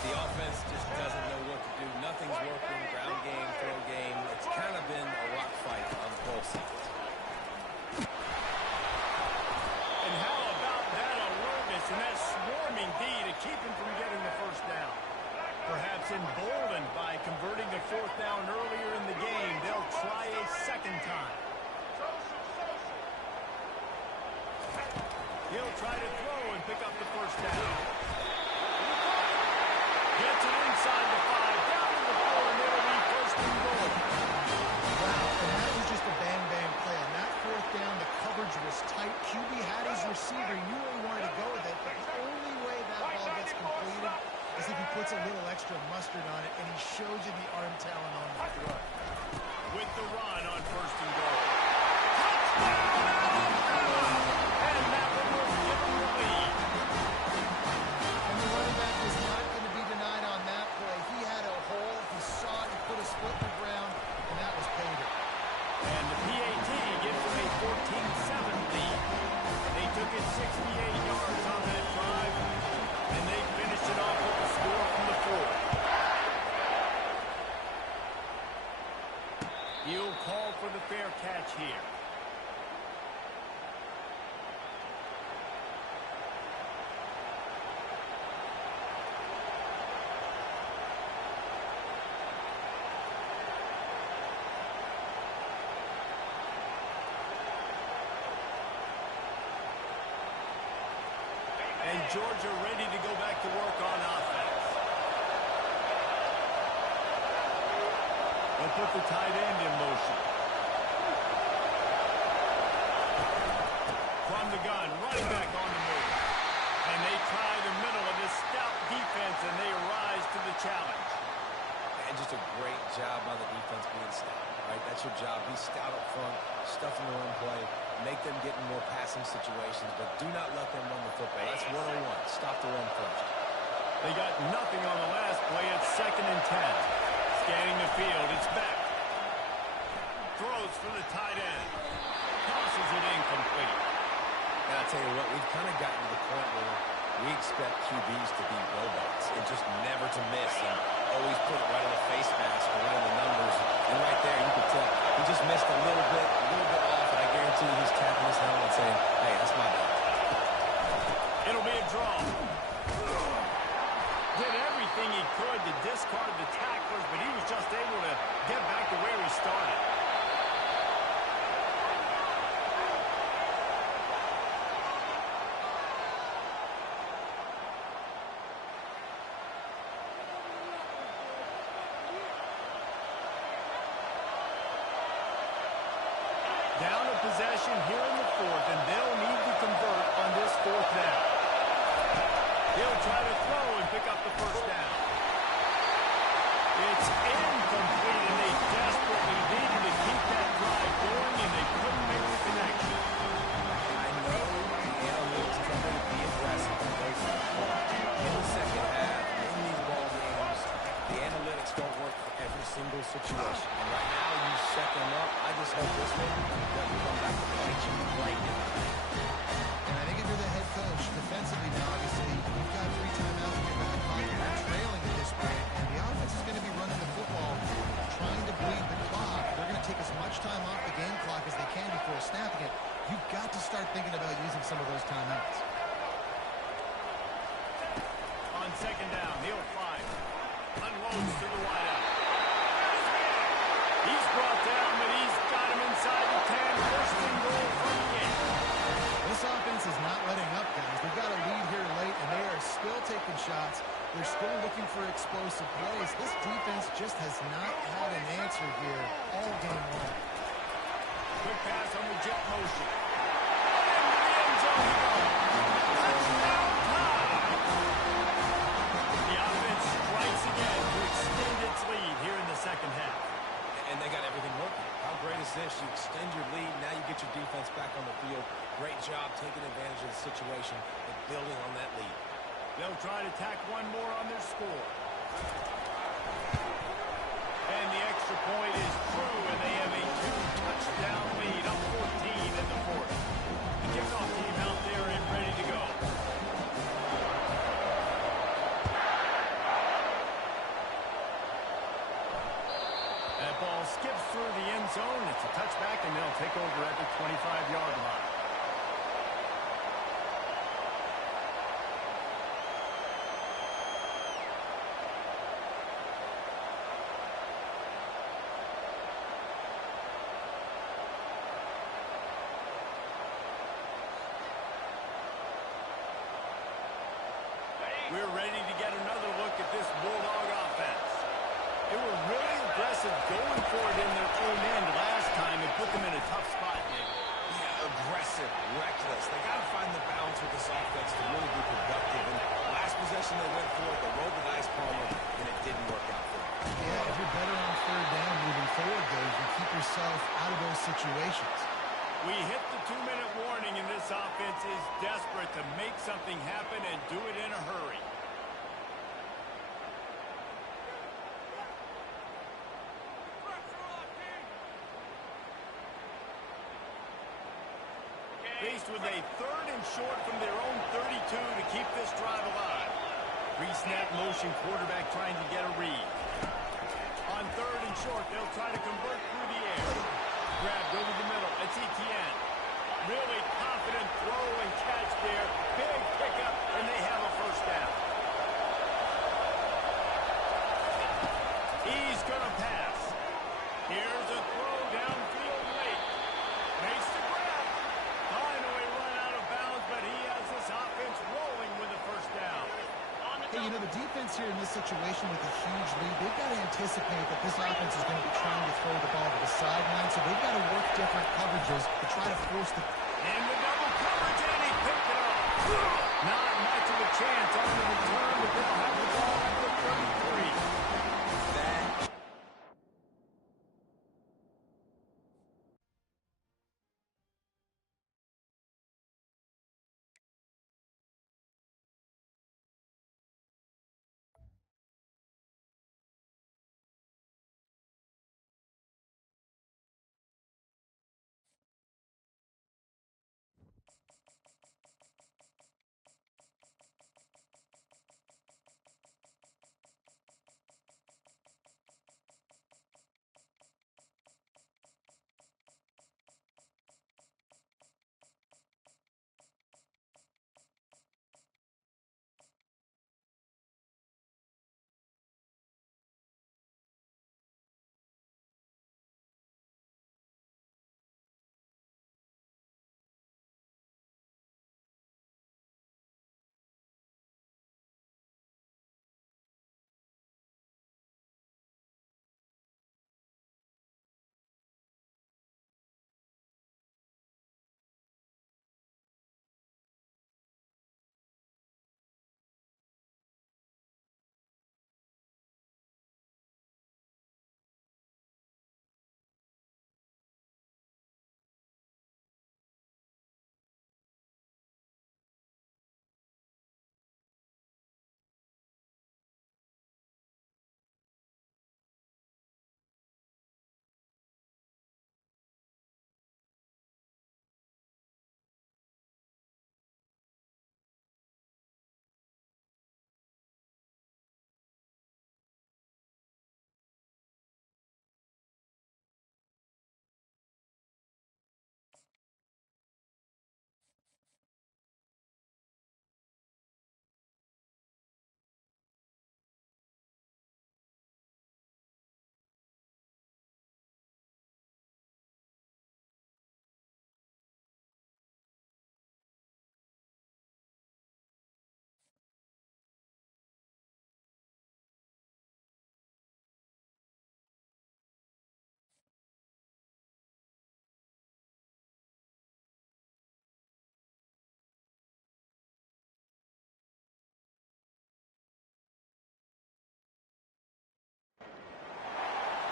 the offense just doesn't know what to do. Nothing's working, ground game, throw game. It's kind of been a rock fight on both sides. And how about that alertness and that swarming D to keep him from getting the first down? Perhaps emboldened by converting a fourth down earlier in the game, they'll try a second time. He'll try to throw and pick up the first down. Gets it inside the 5, down to the 4, and it'll be first and goal. Wow, and that was just a bang-bang play. On that fourth down, the coverage was tight. QB had his receiver. He knew where he wanted to go with it, but the only way that ball gets completed is if he puts a little extra mustard on it, and he shows you the arm talent on the throw. With the run on first and goal. Touchdown! And that one will give him the lead. And the running back was not going to be denied on that play. He had a hole. He saw it. He put his foot in the ground, and that was pay dirt. And the PAT gives them a 14-7 lead. They took it 68 yards on that drive, and they finished it off with a score from the 4. He'll call Georgia ready to go back to work on offense. They'll put the tight end in motion. From the gun, running back on the move. And they try the middle of this stout defense, and they rise to the challenge. And just a great job by the defense being stout, right? That's your job. Be stout up front, stuff in the run play, make them get in more passing situations, but do not let them run the football. That's 101. Stop the run first. They got nothing on the last play. It's 2nd and 10. Scanning the field. It's back. Throws for the tight end. Tosses it incomplete. And I'll tell you what, we've kind of gotten to the point where we expect QBs to be robots and just never to miss and always put it right on the face mask or right on the numbers. And right there, you could tell he just missed a little bit off, and I guarantee you he's tapping his helmet saying, hey, that's my bad. It'll be a draw. Did everything he could to discard the tacklers, but he was just able to get back to where he started. Down a possession here in the 4th, and they'll need to convert on this 4th down. He'll try to throw and pick up the 1st down. It's incomplete, and they desperately needed to keep that drive going, and they couldn't make the connection. I know the analytics tend to be aggressive on both sides. In the second half, in these ball games, the analytics don't work for every single situation. And right now, you set them up. I just hope this one doesn't come back to bite you right in the face. And I think if you're the head coach, defensively, now obviously, you've got 3 timeouts in your back pocket. You're trailing at this point, and the offense is going to be running the football, trying to bleed the clock. They're going to take as much time off the game clock as they can before snapping it. You've got to start thinking about using some of those timeouts. On 2nd down, he'll fire. Unloads to the wideout. He's brought down, but he's got him inside the 10. 1st and goal from the game. This offense is not letting up, guys. They've got a lead here late, and they are still taking shots. They're still looking for explosive plays. This defense just has not had an answer here all game long. Quick pass on the jet motion. Into the end zone he goes. Touchdown time! The offense strikes again to extend its lead here in the 2nd half. And they got everything working. How great is this? You extend your lead. Now you get your defense back on the field. Great job taking advantage of the situation and building on that lead. They'll try to tack one more on their score. And the extra point is true, and they have a 2-touchdown lead up 14 in the 4th. The kickoff team out there and ready to go. That ball skips through the end zone. It's a touchback, and they'll take over at the 25-yard line. We're ready to get another look at this Bulldog offense. They were really aggressive going for it in their own end last time and put them in a tough spot, Nick. Yeah, aggressive, reckless. They got to find the balance with this offense to really be productive. And last possession they went for it, they rolled the dice, Palmer, and it didn't work out for them. Yeah, if you're better on 3rd down moving forward, though, you can keep yourself out of those situations. We hit the 2-minute warning, and this offense is desperate to make something happen and do it in a hurry. Faced with a 3rd and short from their own 32 to keep this drive alive. Pre-snap motion, quarterback trying to get a read. On 3rd and short, they'll try to convert through the air. Grabbed over the middle. It's Etienne. Really confident throw and catch there. Big pickup, and they have a 1st down. He's going to pass. Here's a throw downfield late. Makes the grab. Finally run out of bounds, but he has this offense rolling with a you know, the defense here in this situation with a huge lead, they've got to anticipate that this offense is going to be trying to throw the ball to the sideline, so they've got to work different coverages to try to force the... And the double coverage, and he picked it off. Not much of a chance on the return, but they'll have the ball at the 33.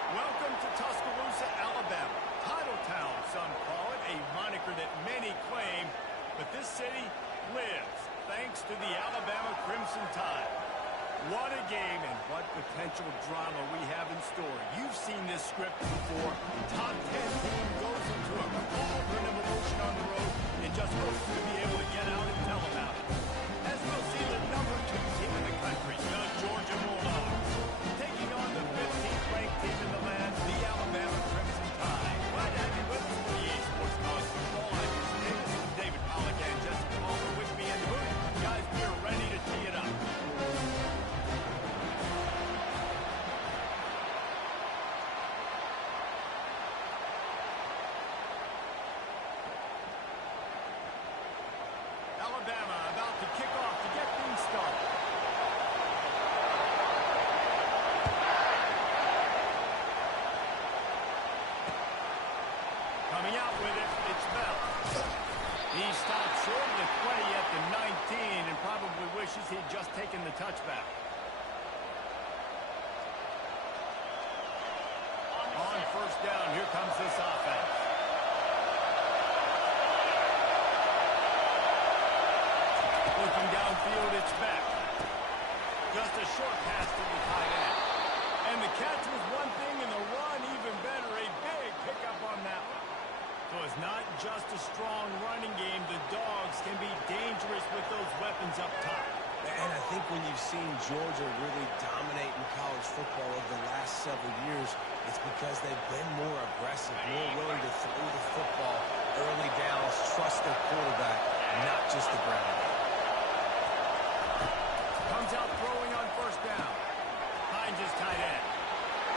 Welcome to Tuscaloosa, Alabama. Titletown, some call it, a moniker that many claim, but this city lives thanks to the Alabama Crimson Tide. What a game and what potential drama we have in store. You've seen this script before. Top 10 team goes into a cauldron of emotion on the road and just hopes to be able to get out and tell about it. As we'll see the number 2 team in the country, the Georgia Bulldogs, taking on the 15th ranked team in the land, the Alabama Crimson Tide. Glad to have you with us for the EA Sports College Football. I'm Chris Davis, David Pollack, and Jesse Palmer with me in the booth. Guys, we're ready to tee it up. Alabama about to kick off to get things started. Coming out with it, it's Bell. He stopped short of the 20 at the 19 and probably wishes he'd just taken the touchback. On first down, here comes this offense. Looking downfield, it's back. Just a short pass to the tight end. And the catch was one thing, and the run even better. A big pickup on that one. So it's not just a strong running game. The Dogs can be dangerous with those weapons up top. And I think when you've seen Georgia really dominate in college football over the last several years, it's because they've been more aggressive, more willing to throw the football early downs, trust their quarterback, not just the ground game. Comes out throwing on first down. Finds his tight end.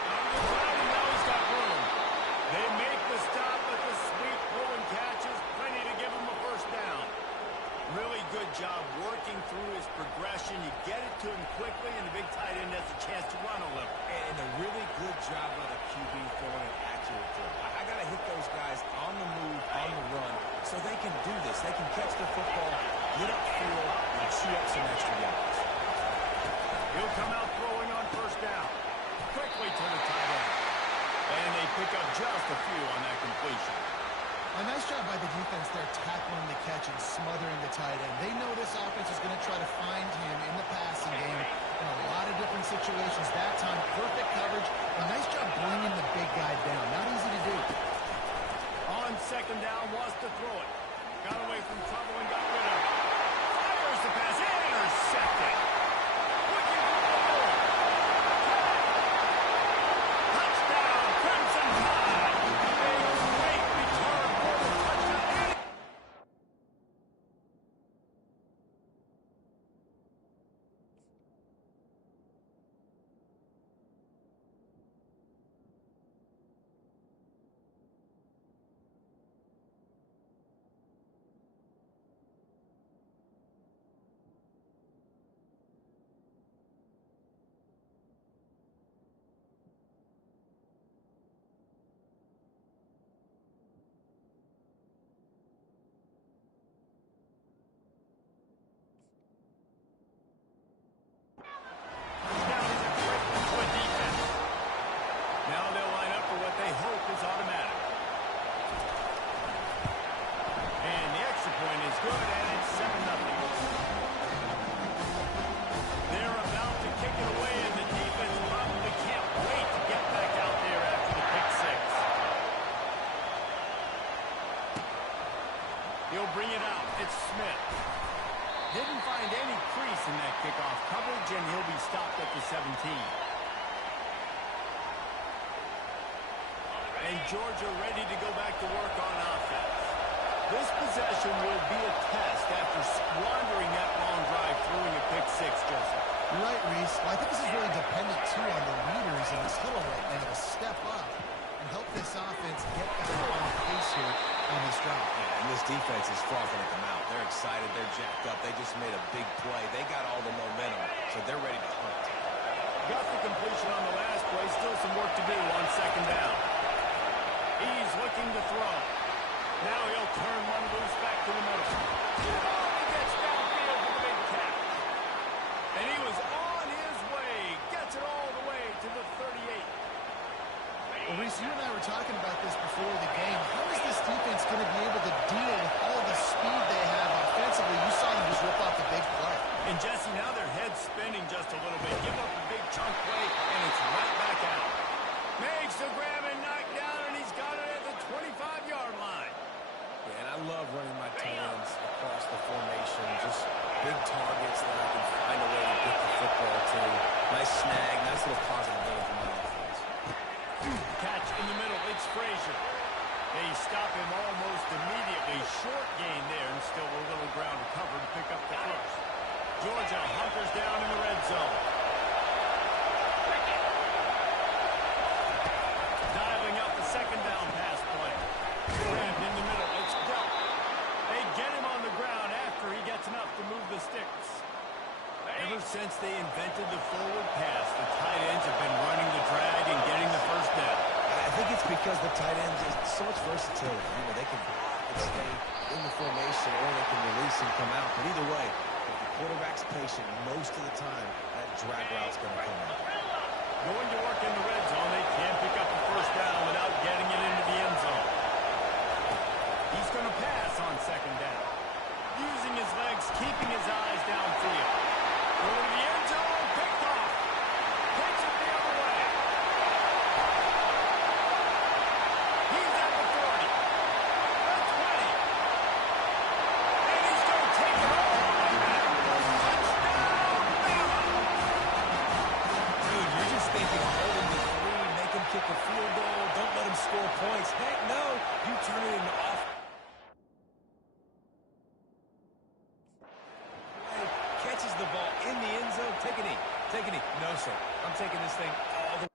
On the ground, and now he's got room. They make the stop, but the sweet throw and catch is plenty to give him a first down. Really good job working through his progression. You get it to him quick, job by the QB throwing an accurate throw. I got to hit those guys on the move, on the run, so they can do this. They can catch the football, get upfield, and chew up some extra yards. He'll come out throwing on first down. Quickly to the tight end. And they pick up just a few on that completion. A nice job by the defense there tackling the catch and smothering the tight end. They know this offense is going to try to find him in the passing game in a lot of different situations. That time, perfect coverage. A nice job bringing the big guy down. Not easy to do. On second down, wants to throw it. Got away from trouble and got rid of it. Fires the pass. Intercepted. Looking for the goal. Touchdown, Crimson Tide. A great return for the touchdown. Touchdown is a great one for a defense. Now they'll line up for what they hope is automatic. And the extra point is good, and it's 7-0. They're about to kick it away, and the defense probably can't wait to get back out there after the pick six. He'll bring it out. It's Smith. Didn't find any crease in that kickoff coverage, and he'll be stopped at the 17. And Georgia ready to go back to work on offense. This possession will be a test after squandering that long drive throwing a pick six, Joseph. You're right, Reese. Well, I think this is really dependent, too, on the leaders in this huddle right now to step up and help this offense get back on pace here on this drive. Yeah, and this defense is frothing at the mouth. They're excited. They're jacked up. They just made a big play. They got all the momentum, so they're ready to hunt. Got the completion on the last play. Still some work to do on second down. He's looking to throw. Now he'll turn one loose back to the middle. Oh, he gets downfield with a big catch. And he was on his way. Gets it all the way to the 38. Well, Reese, you and I were talking about this before the game. How is this defense going to be able to deal with all the speed they have offensively? You saw them just rip off the big play. And Jesse, now their head's spinning just a little bit. Give up a big chunk play, and it's right back out. Makes the grab and knock down, and he's got it at the 25-yard line. Yeah, and I love running my tight ends across the formation. Just big targets that I can find a way to get the football to. Nice snag, nice little positive game for my offense. Catch in the middle. It's Frazier. They stop him almost immediately. Short gain there, and still a little ground to cover to pick up the first. Georgia hunkers down in the red zone. Dialing up the second down pass play. Grabbed in the middle. It's Delp. They get him on the ground after he gets enough to move the sticks. Ever since they invented the forward pass, the tight ends have been running the drag and getting the first down. I think it's because the tight ends is so much versatility. You know, they can stay in the formation or they can release and come out. But either way, if the quarterback's patient most of the time, that drag route's going to come out. Going to work in the red zone, they can't pick up the first down without getting it into the end zone. He's going to pass on second down. Using his legs, keeping his eyes downfield. Going to the end zone, picked off. Takes it the other way. He's at the 40. The 20. And he's going to take it all the way back. Touchdown, Bama! Dude, you're just thinking hold him to 3, make him kick a field goal, don't let him score points. Heck no, you turn it into offense. Catches the ball in the end zone. Take a knee. Take a knee. No, sir. I'm taking this thing all the way.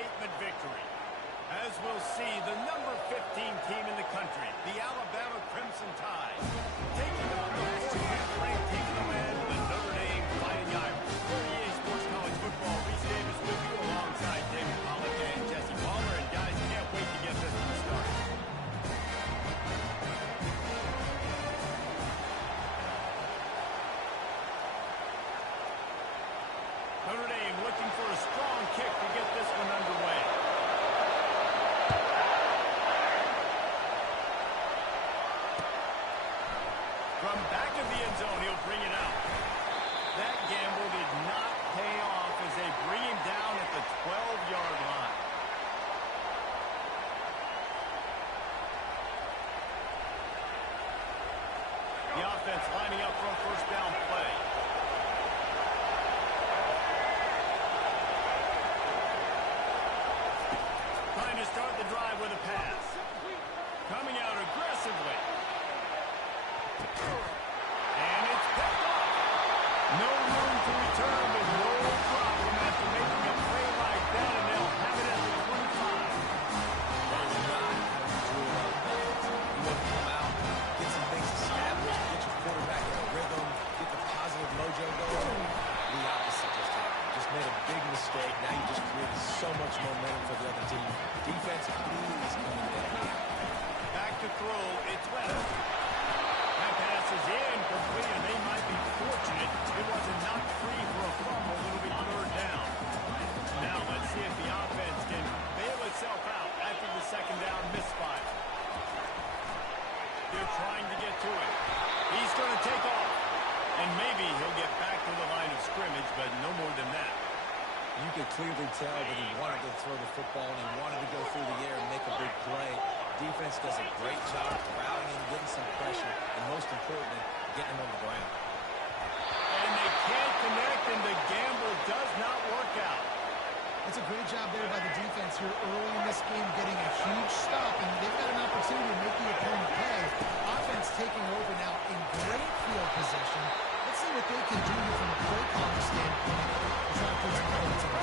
statement victory. As we'll see, the number 15 team in the country, the Alabama Crimson Tide, taking on the 14th ranked team in the land, the Notre Dame Fighting Irish. For EA Sports College Football, Reese Davis with you alongside David Pollack and Jesse Palmer. And guys, can't wait to get this one started. Notre Dame looking for a strong kick to get this one underway. From back of the end zone, he'll bring it out. That gamble did not pay off as they bring him down at the 12-yard line. The offense lining up for a first down play. Trying to start the drive with a pass. Coming out aggressively. And it's picked up. No room to return, but no problem after making a play like that, and they'll have it at the 25. That is not how you drill out bounds. You want to come out, get some things established, get your quarterback in a rhythm, get the positive mojo going. The opposite just happened. Just made a big mistake. Now you just created so much momentum for the other team. Defense, please come in there. Back to throw, it's Webb. That pass is incomplete, and they might be fortunate it wasn't knocked free for a fumble. It'll be third down. Now let's see if the offense can bail itself out after the second down misfire. They're trying to get to it. He's going to take off. And maybe he'll get back to the line of scrimmage, but no more than that. You could clearly tell that he wanted to throw the football and he wanted to go through the air and make a big play. Defense does a great job corralling him, getting some pressure, and most importantly, getting him on the ground. And they can't connect, and the gamble does not work out. It's a great job there by the defense here early in this game, getting a huge stop, and they've got an opportunity to make the opponent pay. Offense taking over now in great field position. Let's see what they can do here from a play calling standpoint to try to put some points on.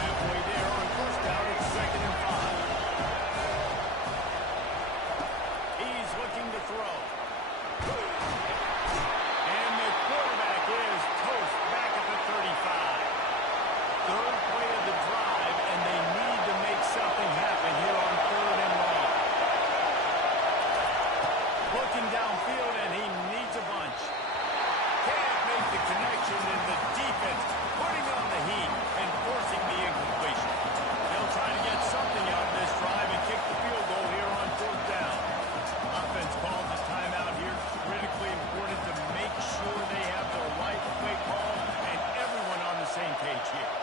Halfway there on first down, it's 2nd and 5. He's looking to throw. And the quarterback is toast back at the 35. Third play of the drive, and they need to make something happen here on 3rd and long. Looking downfield, and he needs a bunch. Can't make the connection, and the defense putting on the heat and forcing the incompletion. They'll try to get something out of this drive and kick the field goal here on 4th down. Offense calls a timeout here. Critically important to make sure they have the right play call and everyone on the same page here.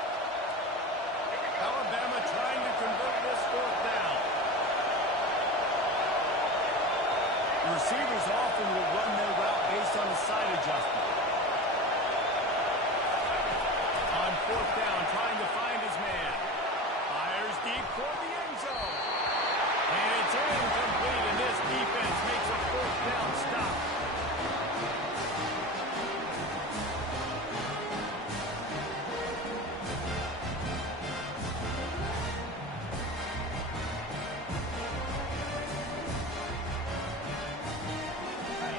Alabama trying to convert this 4th down. Receivers often will run their route based on a side adjustment. On 4th down, trying to find his man. Fires deep toward the end zone. And it's incomplete, and this defense makes a 4th down stop.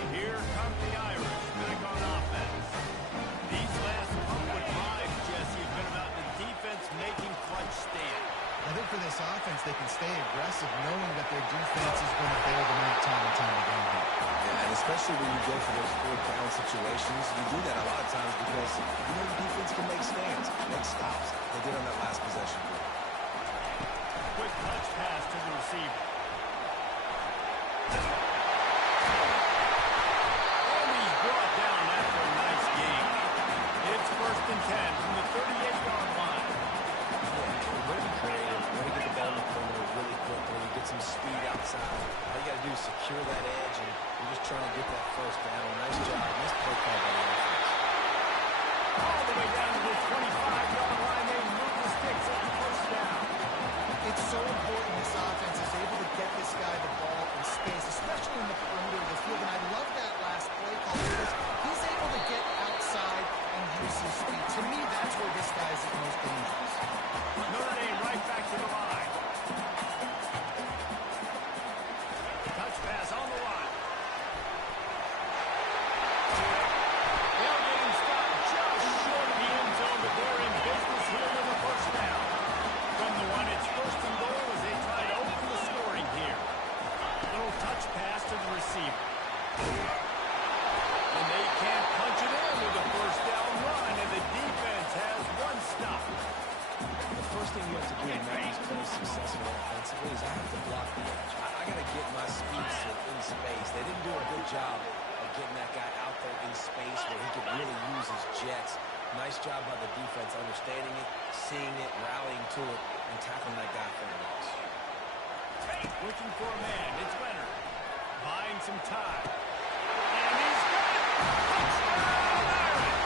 Here come the Irish back on offense. These last couple of drives, Jesse, have been about the defense making clutch stand. I think for this offense, they can stay aggressive knowing that their defense is going to bail them out time and time again. Yeah, and especially when you go for those 4th down situations, you do that a lot of times because you know the defense can make stands, make stops. They did on that last possession. Quick touch pass to the receiver. And he's brought down after a nice gain. It's 1st and 10 from the 38-yard line. Way to be creative, way to get the ball in the corner really quickly, get some speed outside. All you got to do is secure that edge, and you're just trying to get that first down. Nice job. Nice play call by the offense. All the way down to the 25-yard line. They move the sticks at the first down. It's so important this offense is able to get this guy the ball in space, especially in the perimeter of the field. And I love that last play call because he's able to get outside and use his speed. To me, that's where this guy is the most dangerous. Notre Dame right touch pass to the receiver. And they can't punch it in with a first down run, and the defense has one stop. The first thing you have to do to make these plays successful offensively is I have to block the edge. I got to get my speed in space. They didn't do a good job of getting that guy out there in space where he could really use his jets. Nice job by the defense understanding it, seeing it, rallying to it, and tackling that guy for a loss. Looking for a man. It's Leonard. Buying some time. And he's got it! Touchdown, Aaron!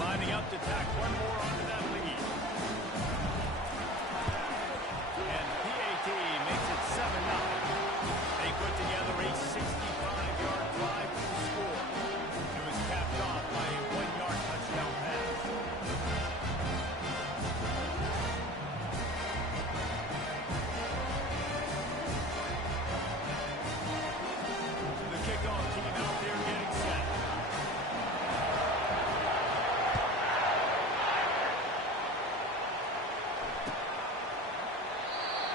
Lining up to tack one more onto that lead. And PAT makes it 7-0. They put together a 65-yard drive to score. It was capped off by a 1-yard touchdown pass. The kickoff team out there getting set.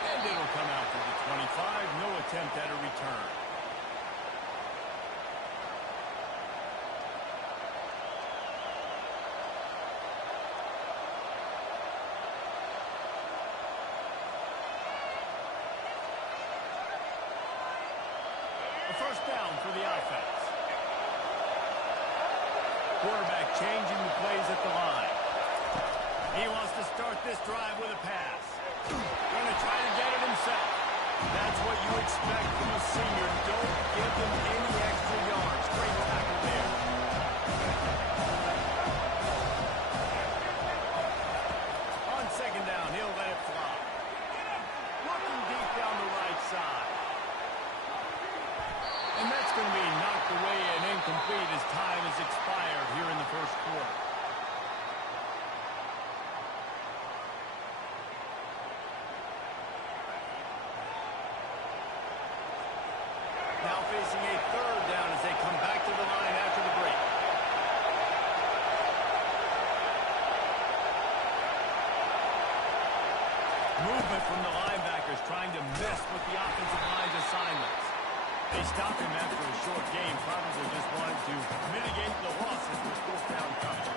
And it'll come out to the 25. No attempt at a return. A first down for the offense. Quarterback changing the plays at the line. He wants to start this drive with a pass. Going to try to get it himself. That's what you expect from a senior. Don't give him any extra yards. Great tackle there. On second down, he'll let it fly. Looking deep down the right side. And that's going to be knocked away and incomplete as time has expired here in the first quarter. Now facing a third down as they come back to the line after the break. Movement from the linebackers trying to mess with the offensive line's assignments. They stopped him after a short game, probably just wanted to mitigate the losses with fourth down coming.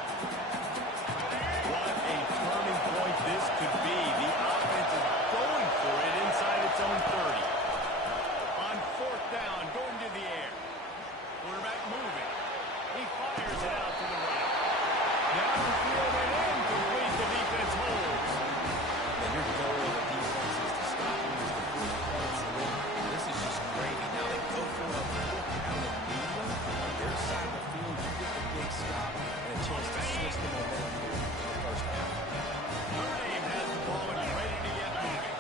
What a turning point this could be. The offense is going for it inside its own 30. On fourth down, going to the air. Quarterback moving. He fires it out to the right. Downfield and incomplete. The defense holds. And your goal of the defense is to stop him as the first points. And then this is just gravy. Now they go for a fourth down and medium. On their side of the field, you get the big stop and a chance to switch the momentum here in the first half. Notre Dame has the ball and ready to get moving.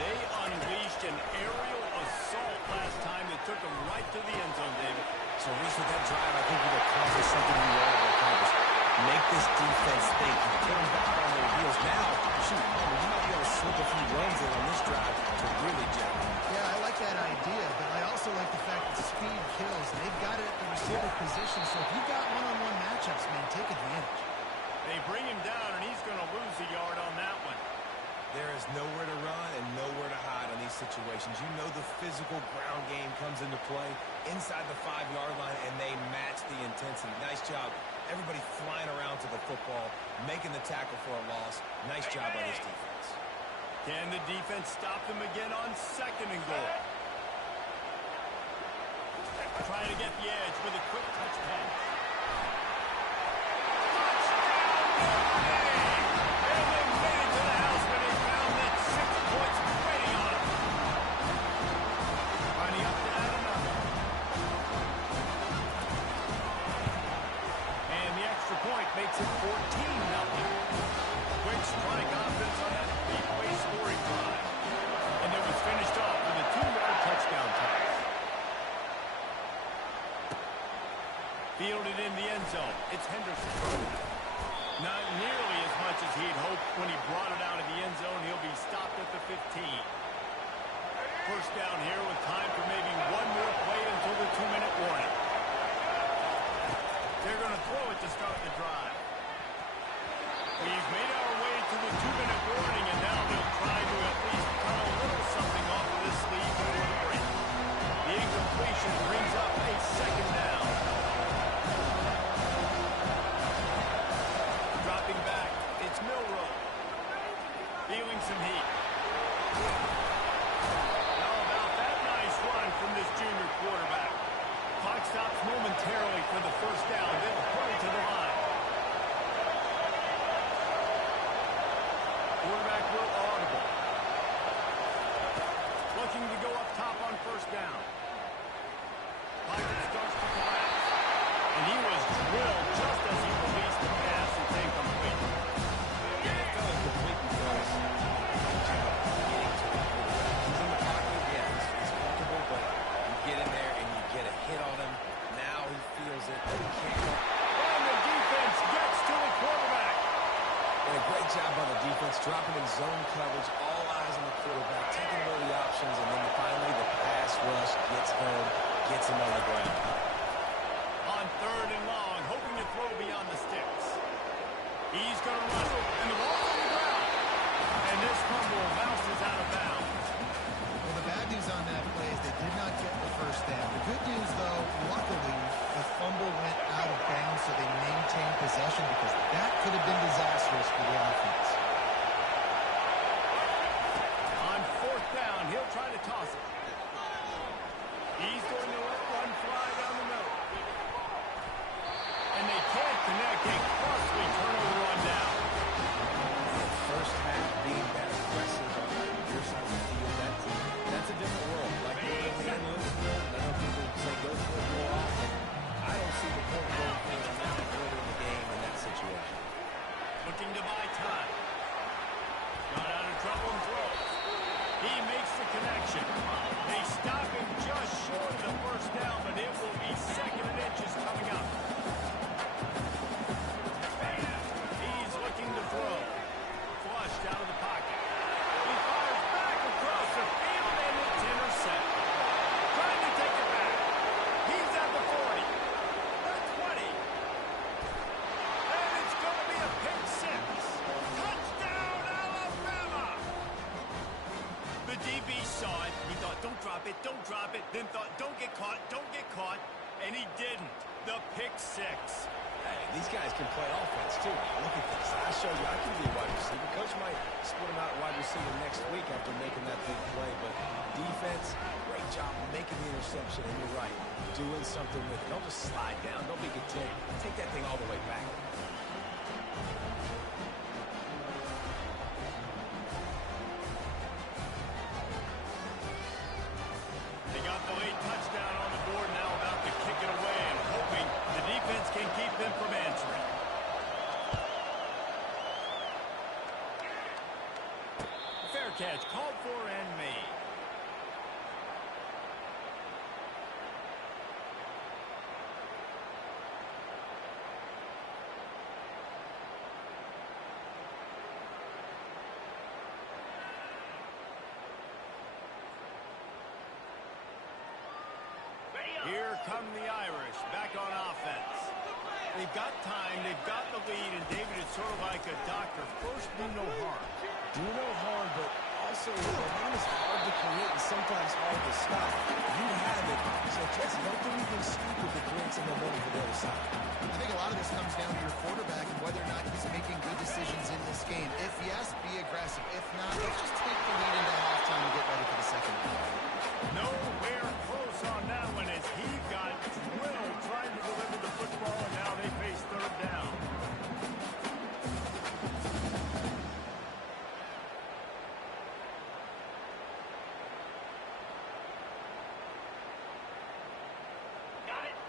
They unleashed an aerial assault last time that took them right to the end zone, David. So, Reese, with that drive, I think you've accomplished something you wanted to accomplish. Make this defense think. You put them back on their heels. Now, shoot, you might be able to slip a few runs in on this drive to really jack them. Yeah, I like that idea, but I also like the fact that speed kills. They've got it at the receiver position, so if you've got one-on-one matchups, man, take advantage. They bring him down, and he's going to lose a yard on that one. There is nowhere to run and nowhere to hide on these situations. You know the physical ground game comes into play inside the 5-yard line, and they match the intensity. Nice job. Everybody flying around to the football, making the tackle for a loss. Nice job by this defense. Can the defense stop them again on second and goal? Trying to get the edge with a quick touch pass. Makes it 14-0. Quick strike offense on that three-way scoring drive. And it was finished off with a 2-yard touchdown pass. Fielded in the end zone. It's Henderson. Not nearly as much Feeling some heat. How about that nice run from this junior quarterback? Clock stops momentarily for the first down. They'll hurry to the line. Quarterback will audible. Looking to go up top on first down. Pocket starts to collapse. And he was drilled just as he released the pass. It's incomplete. Yeah, it felt incomplete because getting to the quarterback. He's in the pocket, yeah, he's comfortable, but you get in there and you get a hit on him. Now he feels it, but he can't. And the defense gets to the quarterback. And a great job by the defense, dropping in zone coverage, all eyes on the quarterback, taking away the options, and then finally the pass rush gets home, gets him on the ground. On third and long, hoping to throw beyond the sticks. He's going to run it, and the ball's on the ground. And this fumble bounces out of bounds. Well, the bad news on that play is they did not get the first down. The good news, though, luckily, the fumble went out of bounds, so they maintained possession because that could have been disastrous for the offense. On fourth down, he'll try to toss it. He's going to let one fly down the middle. And they can't connect a costly turnover on down. First half being that aggressive on your side of the field, that's a different world. Like I know people say go for it more often. I don't see the point going for it on that early in the game in that situation. Looking to buy time. Got out of trouble and throws. He makes the connection. They stop him just short of the first down, but it will be second and inches coming up. He's looking to throw. Flushed out of the pocket. He fires back across the field, and it's intercepted. Trying to take it back. He's at the 40. The 20. And it's going to be a pick six. Touchdown, Alabama! The DB saw it. He thought, don't drop it, don't drop it. Then thought, don't get caught, don't get caught. And he didn't. The pick six. Hey, these guys can play offense, too. Look at this. I showed you I can be a wide receiver. Coach might split him out at wide receiver next week after making that big play. But defense, great job making the interception. And you're right, doing something with it. Don't just slide down. Don't be content. Take that thing all the way back. They got the late touchdown on the board, now about to kick it away and hoping the defense can keep them from answering. Fair catch called for and made. Here come the Irish, back on offense. They've got time, they've got the lead, and David, it's sort of like a doctor. First, do no harm. Do no harm, but also the run is hard to create and sometimes hard to stop. You have it, so just don't do anything stupid to create some momentum for the other side. I think a lot of this comes down to your quarterback and whether or not he's making good decisions in this game. If yes, be aggressive. If not, let's just take the lead into halftime and get ready for the second half. Nowhere close on that one as he got drilled trying to deliver the football, and now they face third down.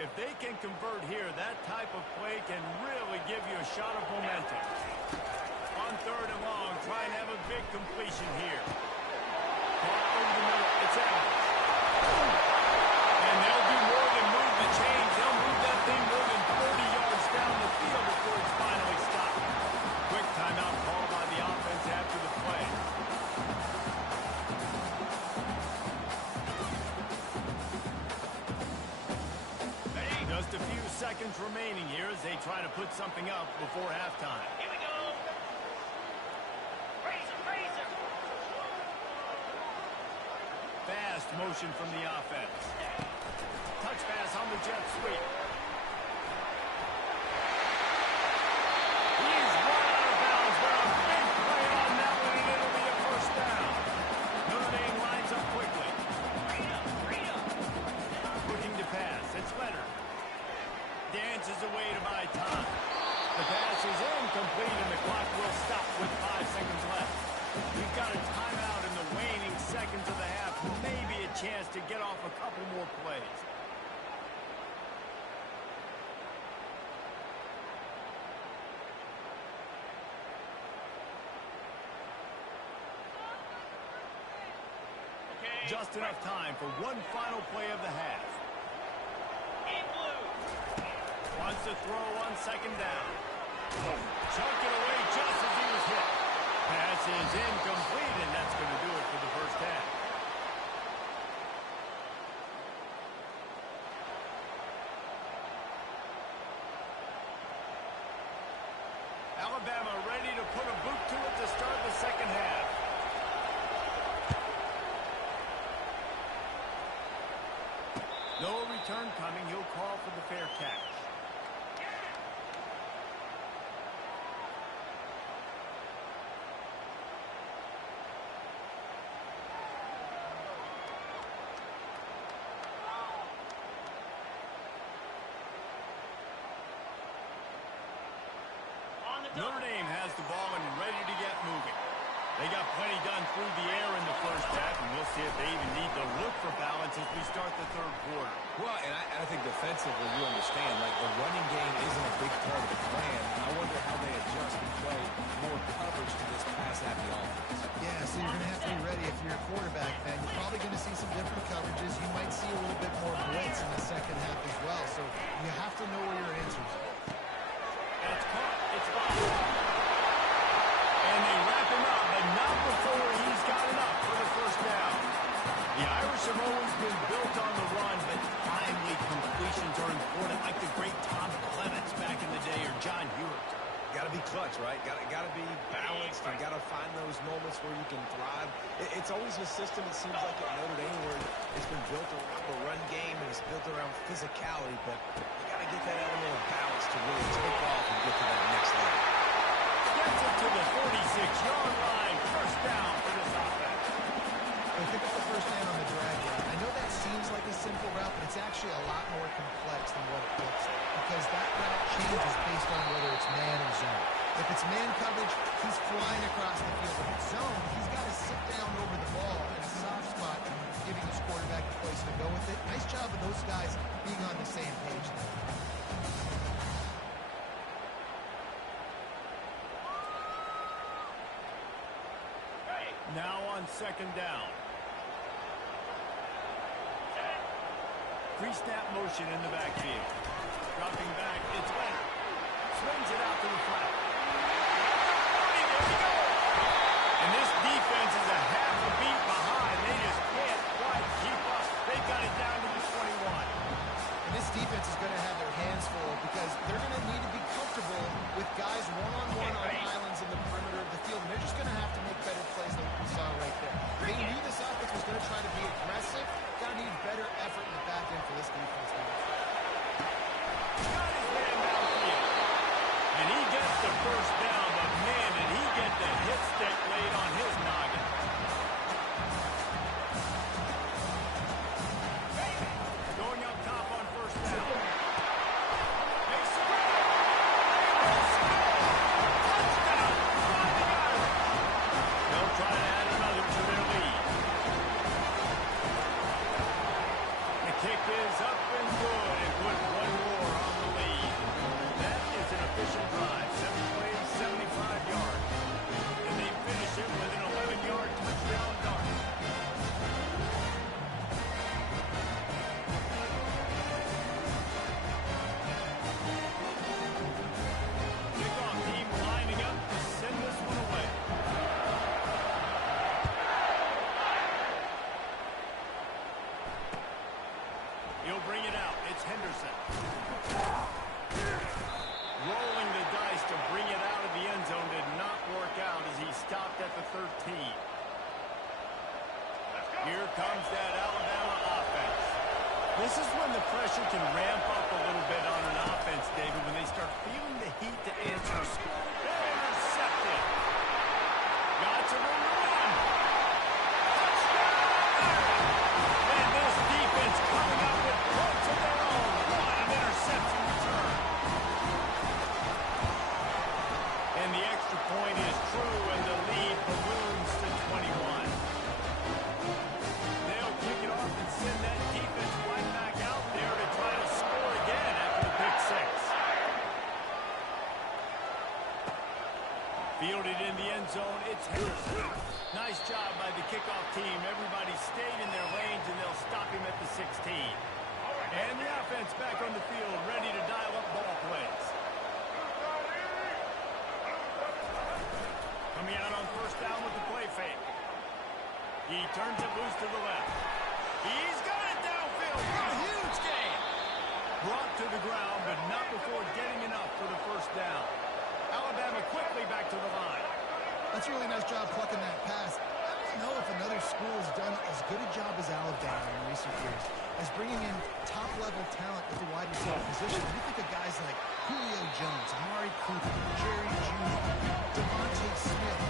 If they can convert here, that type of play can really give you a shot of momentum. On third and long, try and have a big completion here. Caught over the middle. It's Evans. And they'll do more than move the chains. They'll move that thing more than 40 yards down the field before it's finally stopped. Quick timeout call by the offense after the play. Just a few seconds remaining here as they try to put something up before halftime. Here we go. Raise him. Fast motion from the offense. Touch pass on the jet sweep. He's run out of bounds, but a big play on that one, and it'll be chance to get off a couple more plays. Just enough time for one final play of the half. Wants to throw on second down. Chuck it away just as he was hit. Pass is incomplete, and that's going to do it for the first half. Alabama ready to put a boot to it to start the second half. No return coming. He'll call for the fair catch. Notre Dame has the ball and ready to get moving. They got plenty done through the air in the first half, and we'll see if they even need to look for balance as we start the third quarter. Well, and I think defensively, you understand, like the running game isn't a big part of the plan, and I wonder how they adjust and play more coverage to this pass-happy offense. Yeah, so you're going to have to be ready if you're a quarterback, man. You're probably going to see some different coverages. You might see a little bit more blitz in the second half as well, so you have to know where your answers are. That's caught. It's fine. And they wrap him up, but not before he's got enough for the first down. The Irish have always been built on the run, but timely completions are important, like the great Tom Clements back in the day or John Hewitt. Got to be clutch, right? Got to be balanced. You got to find those moments where you can thrive. It's always a system, it seems like, at Notre Dame where it's been built around the run game and it's built around physicality, but you got to get that element of balance to really take off and get to that next level. Gets it to the 46-yard line. First down for this offense. Well, think about the first down on the drag route. I know that seems like a simple route, but it's actually a lot more complex than what it looks like because that route changes based on whether it's man or zone. If it's man coverage, he's flying across the field. If it's zone, he's got to sit down over the ball in a soft spot and giving his quarterback a place to go with it. Nice job of those guys being on the same page there. Now on second down. Pre-snap motion in the backfield. Dropping back, it's Leonard. Swings it out to the flat. There we go. And this defense is a half a beat behind. They just can't quite keep up. They got it down to the 21. And this defense is going to have their hands full because they're going to need to be comfortable with guys one-on-one on islands in the perimeter of the field. And they're just going to have to make better plays than what we saw right there. They knew this offense was going to try to be aggressive. Got to need better effort in the back end for this defense. Got his man downfield. And he gets the first down, but man, did he get the hit stick laid on his noggin. Going up top on first down. Makes the grab. Touchdown. They'll try to add another to their lead. The kick is up and good and put one more on the lead. That is an efficient drive. 7 plays, 75 yards. And they finish it with an 11-yard touchdown dart. Kickoff team lining up to send this one away. He'll bring it out. It's Henderson. Rolling the dice to bring it out of the end zone did not work out as he stopped at the 13. Here comes that Alabama offense. This is when the pressure can ramp up a little bit on an offense, David, when they start feeling the heat to answer. Intercepted. Got some room to run. And this defense coming up with points of their own. What an interception return. And the extra point is true, and the lead balloons to 21. They'll kick it off job by the kickoff team. Everybody stayed in their lanes, and they'll stop him at the 16. And the offense back on the field, ready to dial up ball plays. Coming out on first down with the play fake. He turns it loose to the left. He's got it downfield. A huge gain. Brought to the ground, but not before getting enough for the first down. Alabama quickly back to the line. That's a really nice job plucking that pass. I don't know if another school has done as good a job as Alabama in recent years as bringing in top-level talent at the wide receiver position. You think of guys like Julio Jones, Amari Cooper, Jerry Jeudy, Devontae Smith.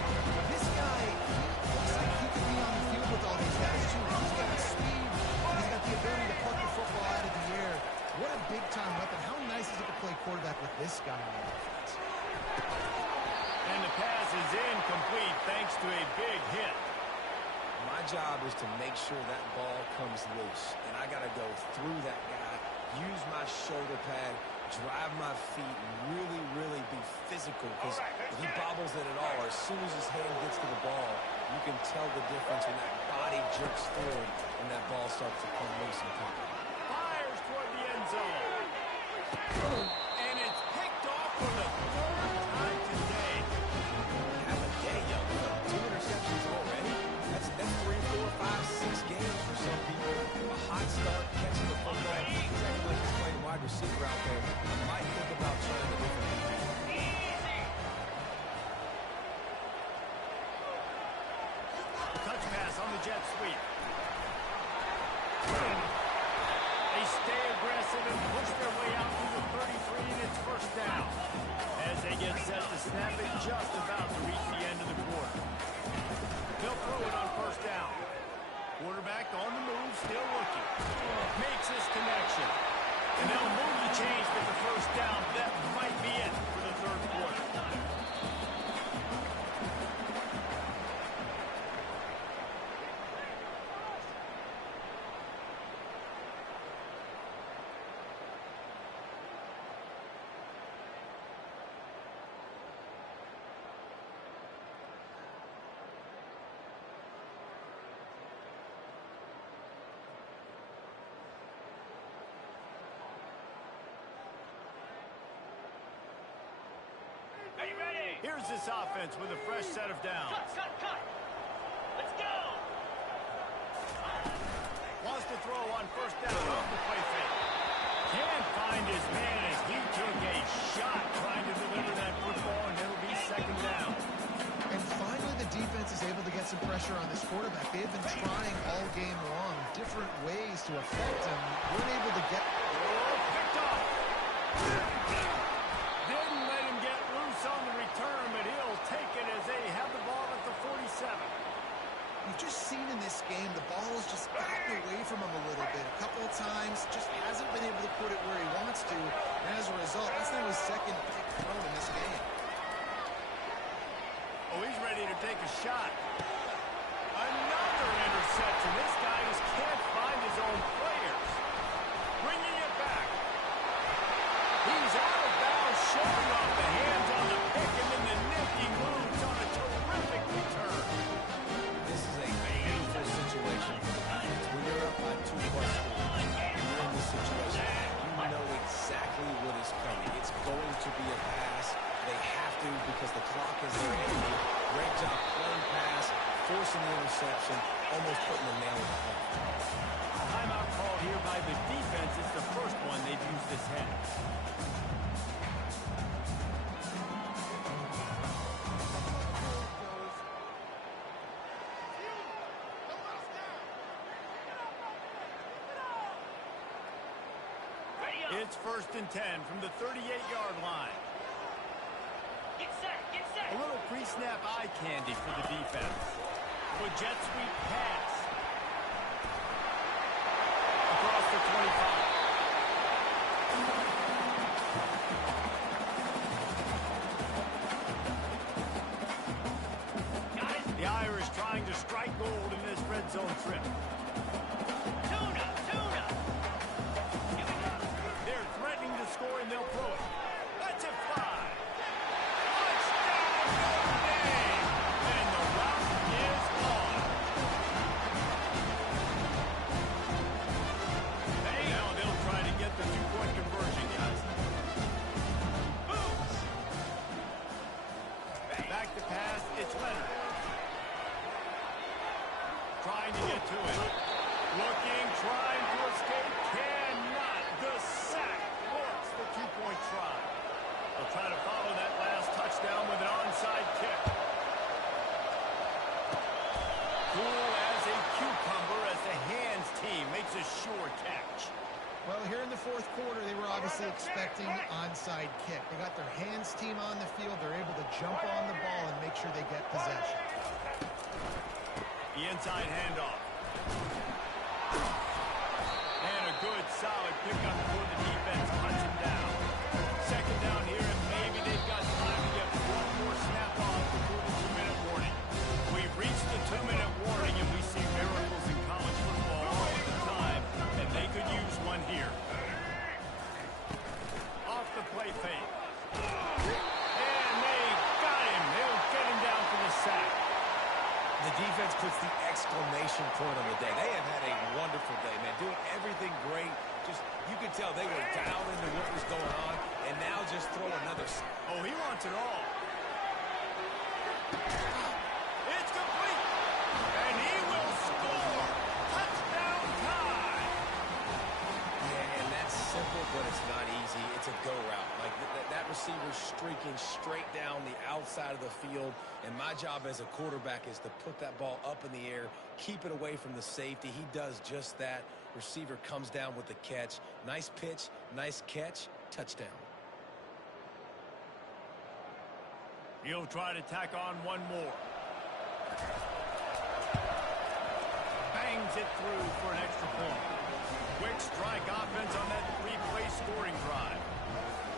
This guy, he looks like he could be on the field with all these guys, too. He's got speed. He's got the ability to pluck the football out of the air. What a big-time weapon. How nice is it to play quarterback with this guy on offense? And the pass is incomplete thanks to a big hit. My job is to make sure that ball comes loose. And I got to go through that guy, use my shoulder pad, drive my feet, really, really be physical. Because if he bobbles it at all, as soon as his hand gets to the ball, you can tell the difference when that body jerks forward and that ball starts to come loose and come. Fires toward the end zone. And it's picked off for the third time today. Have a day, young man. 2 interceptions already. That's 3, 4, 5, 6 games for some people. A hot start, catching the football. He's acting like he's playing wide receiver out there. I might think about trying a different Touch pass on the jet sweep. They stay aggressive and push their way out through the 33, and it's first down. As they get set to snap it, just about to reach the end of the quarter. They'll throw it on first down. Quarterback on the move, still looking. Makes his connection. And they'll move the chains with the first down. That might be it for the third quarter. Are you ready? Here's this offense with a fresh set of downs. Cut. Let's go. Wants to throw on first down off the play fake. Can't find his man as he took a shot trying to deliver that football, and it'll be second down. And finally, the defense is able to get some pressure on this quarterback. They've been trying all game long different ways to affect him. Weren't able to get... Picked off. Didn't let him get loose on the return, but he'll take it as they have the ball at the 47. You've just seen in this game, the ball has just gotten away from him a little bit. A couple of times, just hasn't been able to put it where he wants to. And as a result, that's now his second pick thrown in this game. Oh, he's ready to take a shot. Another interception. This guy just can't find his own players. Bringing it back. He's out of bounds, showing off the hands on the pick, and then the nifty moves on a terrific return. This is a painful situation. When you're up by 2+ scores, you're in this situation. You know exactly what is coming. It's going to be a pass. They have to because the clock is their enemy. Great job playing pass, forcing the interception, almost putting the nail in the head. Timeout called here by the defense. It's the first one they've used this half. It's 1st and 10 from the 38-yard line. Get set. A little pre-snap eye candy for the defense. A jet sweep pass. Across the 25. Got it. The Irish trying to strike gold in this red zone trip. Tuna. Here we go. They're threatening to score, and they'll throw it. That's it fly. Touchdown, Notre Dame! And the route is on. trying to get to it. Looking, trying to escape, cannot. The sack works the two-point try. They'll try to follow that last touchdown with an onside kick. Cool as a cucumber as the hands team makes a sure catch. Well, here in the fourth quarter, they were obviously expecting onside kick. They got their hands team on the field. They're able to jump on the ball and make sure they get possession. The inside handoff. And a good, solid pickup for the defense. Cuts him down. Second down here, and maybe they've got time to get one more snap off before the 2-minute warning. We've reached the 2-minute warning, and we see miracles in college football all the time, and they could use one here. Off the play fake. And they got him. They'll get him down for the sack. The defense puts the exclamation point on the day. They have had a wonderful day, man. Doing everything great. Just, you could tell they were dialed into what was going on, and now just throw another. Oh, he wants it all. It's complete. And he will score. Touchdown time. Yeah, and that's simple, but it's not easy. It's a go route. Like that receiver's streaking straight down the outside of the field, and my job as a quarterback is to put that ball up in the air, keep it away from the safety. He does just that. Receiver comes down with the catch. Nice pitch, nice catch, touchdown. He'll try to tack on one more. Bangs it through for an extra point. Quick strike offense on that 3-play scoring drive.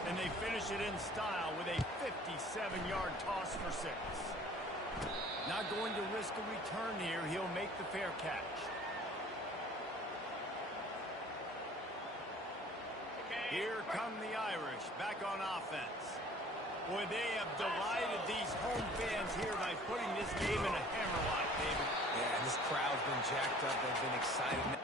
And they finish it in style with a 57-yard toss for 6. Not going to risk a return here. He'll make the fair catch. Here come the Irish back on offense. Boy, they have delighted these home fans here by putting this game in a hammerlock, David. Yeah, and this crowd's been jacked up. They've been excited.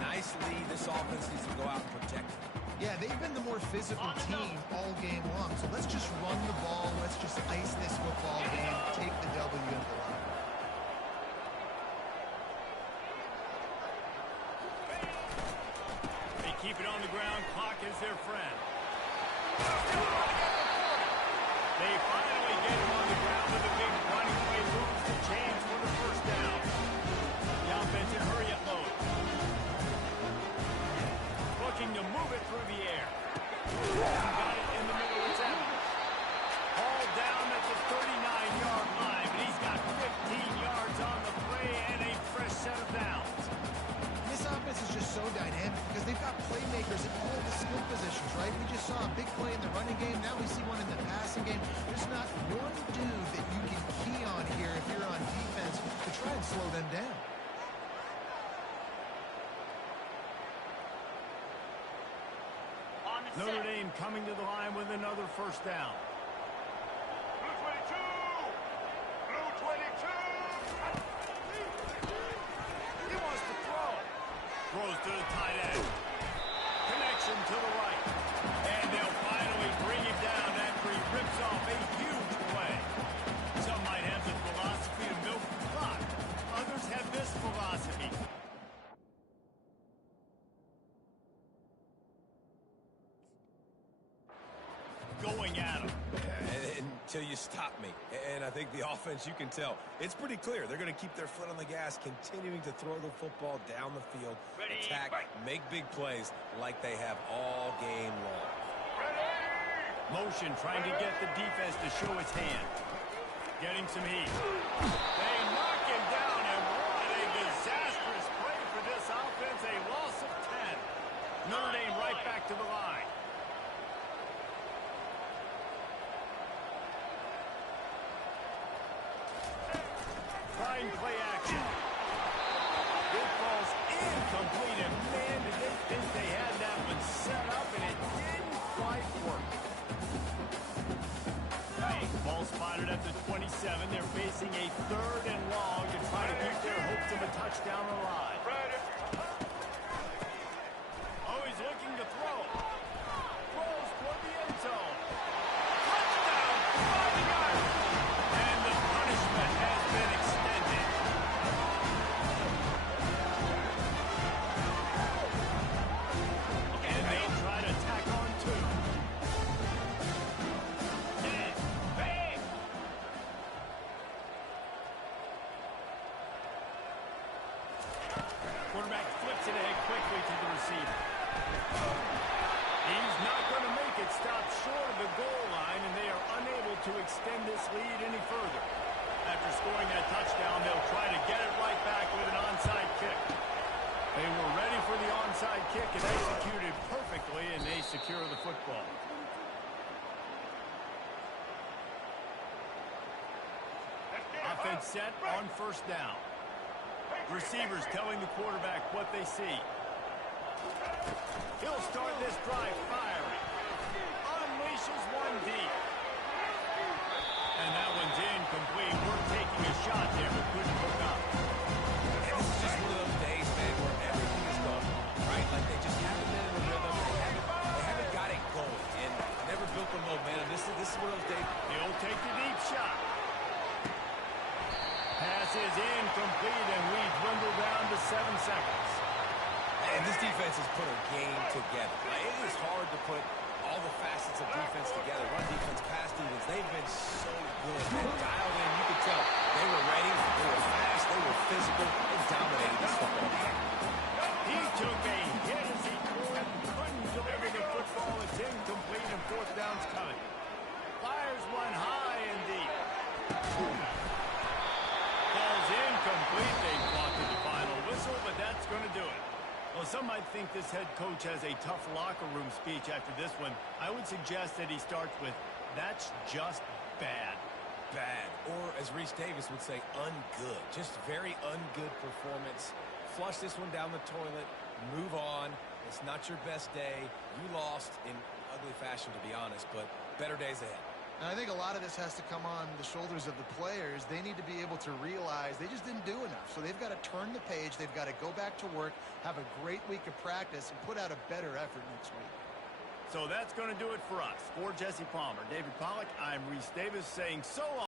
Nice lead. This offense needs to go out and protect it. Yeah, they've been the more physical team all game long. So let's just run the ball. Let's just ice this football game. Take the W in the line. They keep it on the ground. Clock is their friend. They finally get him on the ground with a big running play. Moves the chains for the first down. The offensive hurry-up mode. Looking to move it through the air. Got it in the middle. It's Evans. Hauled down at the 39-yard line, but he's got 15 yards on the play and a fresh set of downs. This offense is just so dynamic because they've got playmakers in all the skill positions, right? We just saw a big play in the running game. Now we see one in the passing game. There's not one dude that you can key on here if you're on defense to try and slow them down. Notre Dame coming to the line with another first down. Blue 22! Blue 22! He wants to throw. Throws to the tight end. Connection to the right. And they'll finally bring him down after he rips off a huge play. Some might have the philosophy to milk the clock. Others have this philosophy. Going at him. Yeah, until you stop me. And I think the offense, you can tell, it's pretty clear. They're going to keep their foot on the gas, continuing to throw the football down the field, attack, make big plays like they have all game long. Motion trying to get the defense to show its hand. Getting some heat. They knock him down, and what a disastrous play for this offense. A loss of 10. Notre Dame right back to the line. Trying play action. It falls incomplete, and man, did they think they had that one set up, at the 27. They're facing a 3rd and long to try to keep their hopes of a touchdown alive. Oh, he's looking to throw. Throws toward the end zone. Touchdown, 5 yards. And the punishment has been extended. And they'll try to tack on 2. Quarterback flips it ahead quickly to the receiver. He's not going to make it. Stopped short of the goal line, and they are unable to extend this lead any further. After scoring that touchdown, they'll try to get it right back with an onside kick. They were ready for the onside kick and executed perfectly, and they secure the football. Offense set on 1st down. Receivers telling the quarterback what they see. He'll start this drive firing. Unleashes one deep. And that one's incomplete. We're taking a shot there, but couldn't hook up. And this is just one of those days, man, where everything is going wrong, right? Like they just haven't been in the rhythm. They haven't got it going, and never built the momentum. This is one of those days. He'll take the deep shot. Pass is incomplete, and we dwindle down to 7 seconds. And this defense has put a game together. Like, it is hard to put all the facets of defense together. Run defense, pass defense. They've been so good, man. Dialed in, you could tell. They were ready. They were fast. They were physical. They dominated this football game. He took a hit as he couldn't deliver the football. It's incomplete, and 4th down's coming. Fires one high and deep. Ball's incomplete. They blocked the final whistle, but that's going to do it. Well, some might think this head coach has a tough locker room speech after this one. I would suggest that he starts with, "That's just bad." Bad. Or, as Reese Davis would say, ungood. Just very ungood performance. Flush this one down the toilet. Move on. It's not your best day. You lost in ugly fashion, to be honest, but better days ahead. And I think a lot of this has to come on the shoulders of the players. They need to be able to realize they just didn't do enough. So they've got to turn the page. They've got to go back to work, have a great week of practice, and put out a better effort next week. So that's going to do it for us. For Jesse Palmer, David Pollack, I'm Reese Davis saying so long.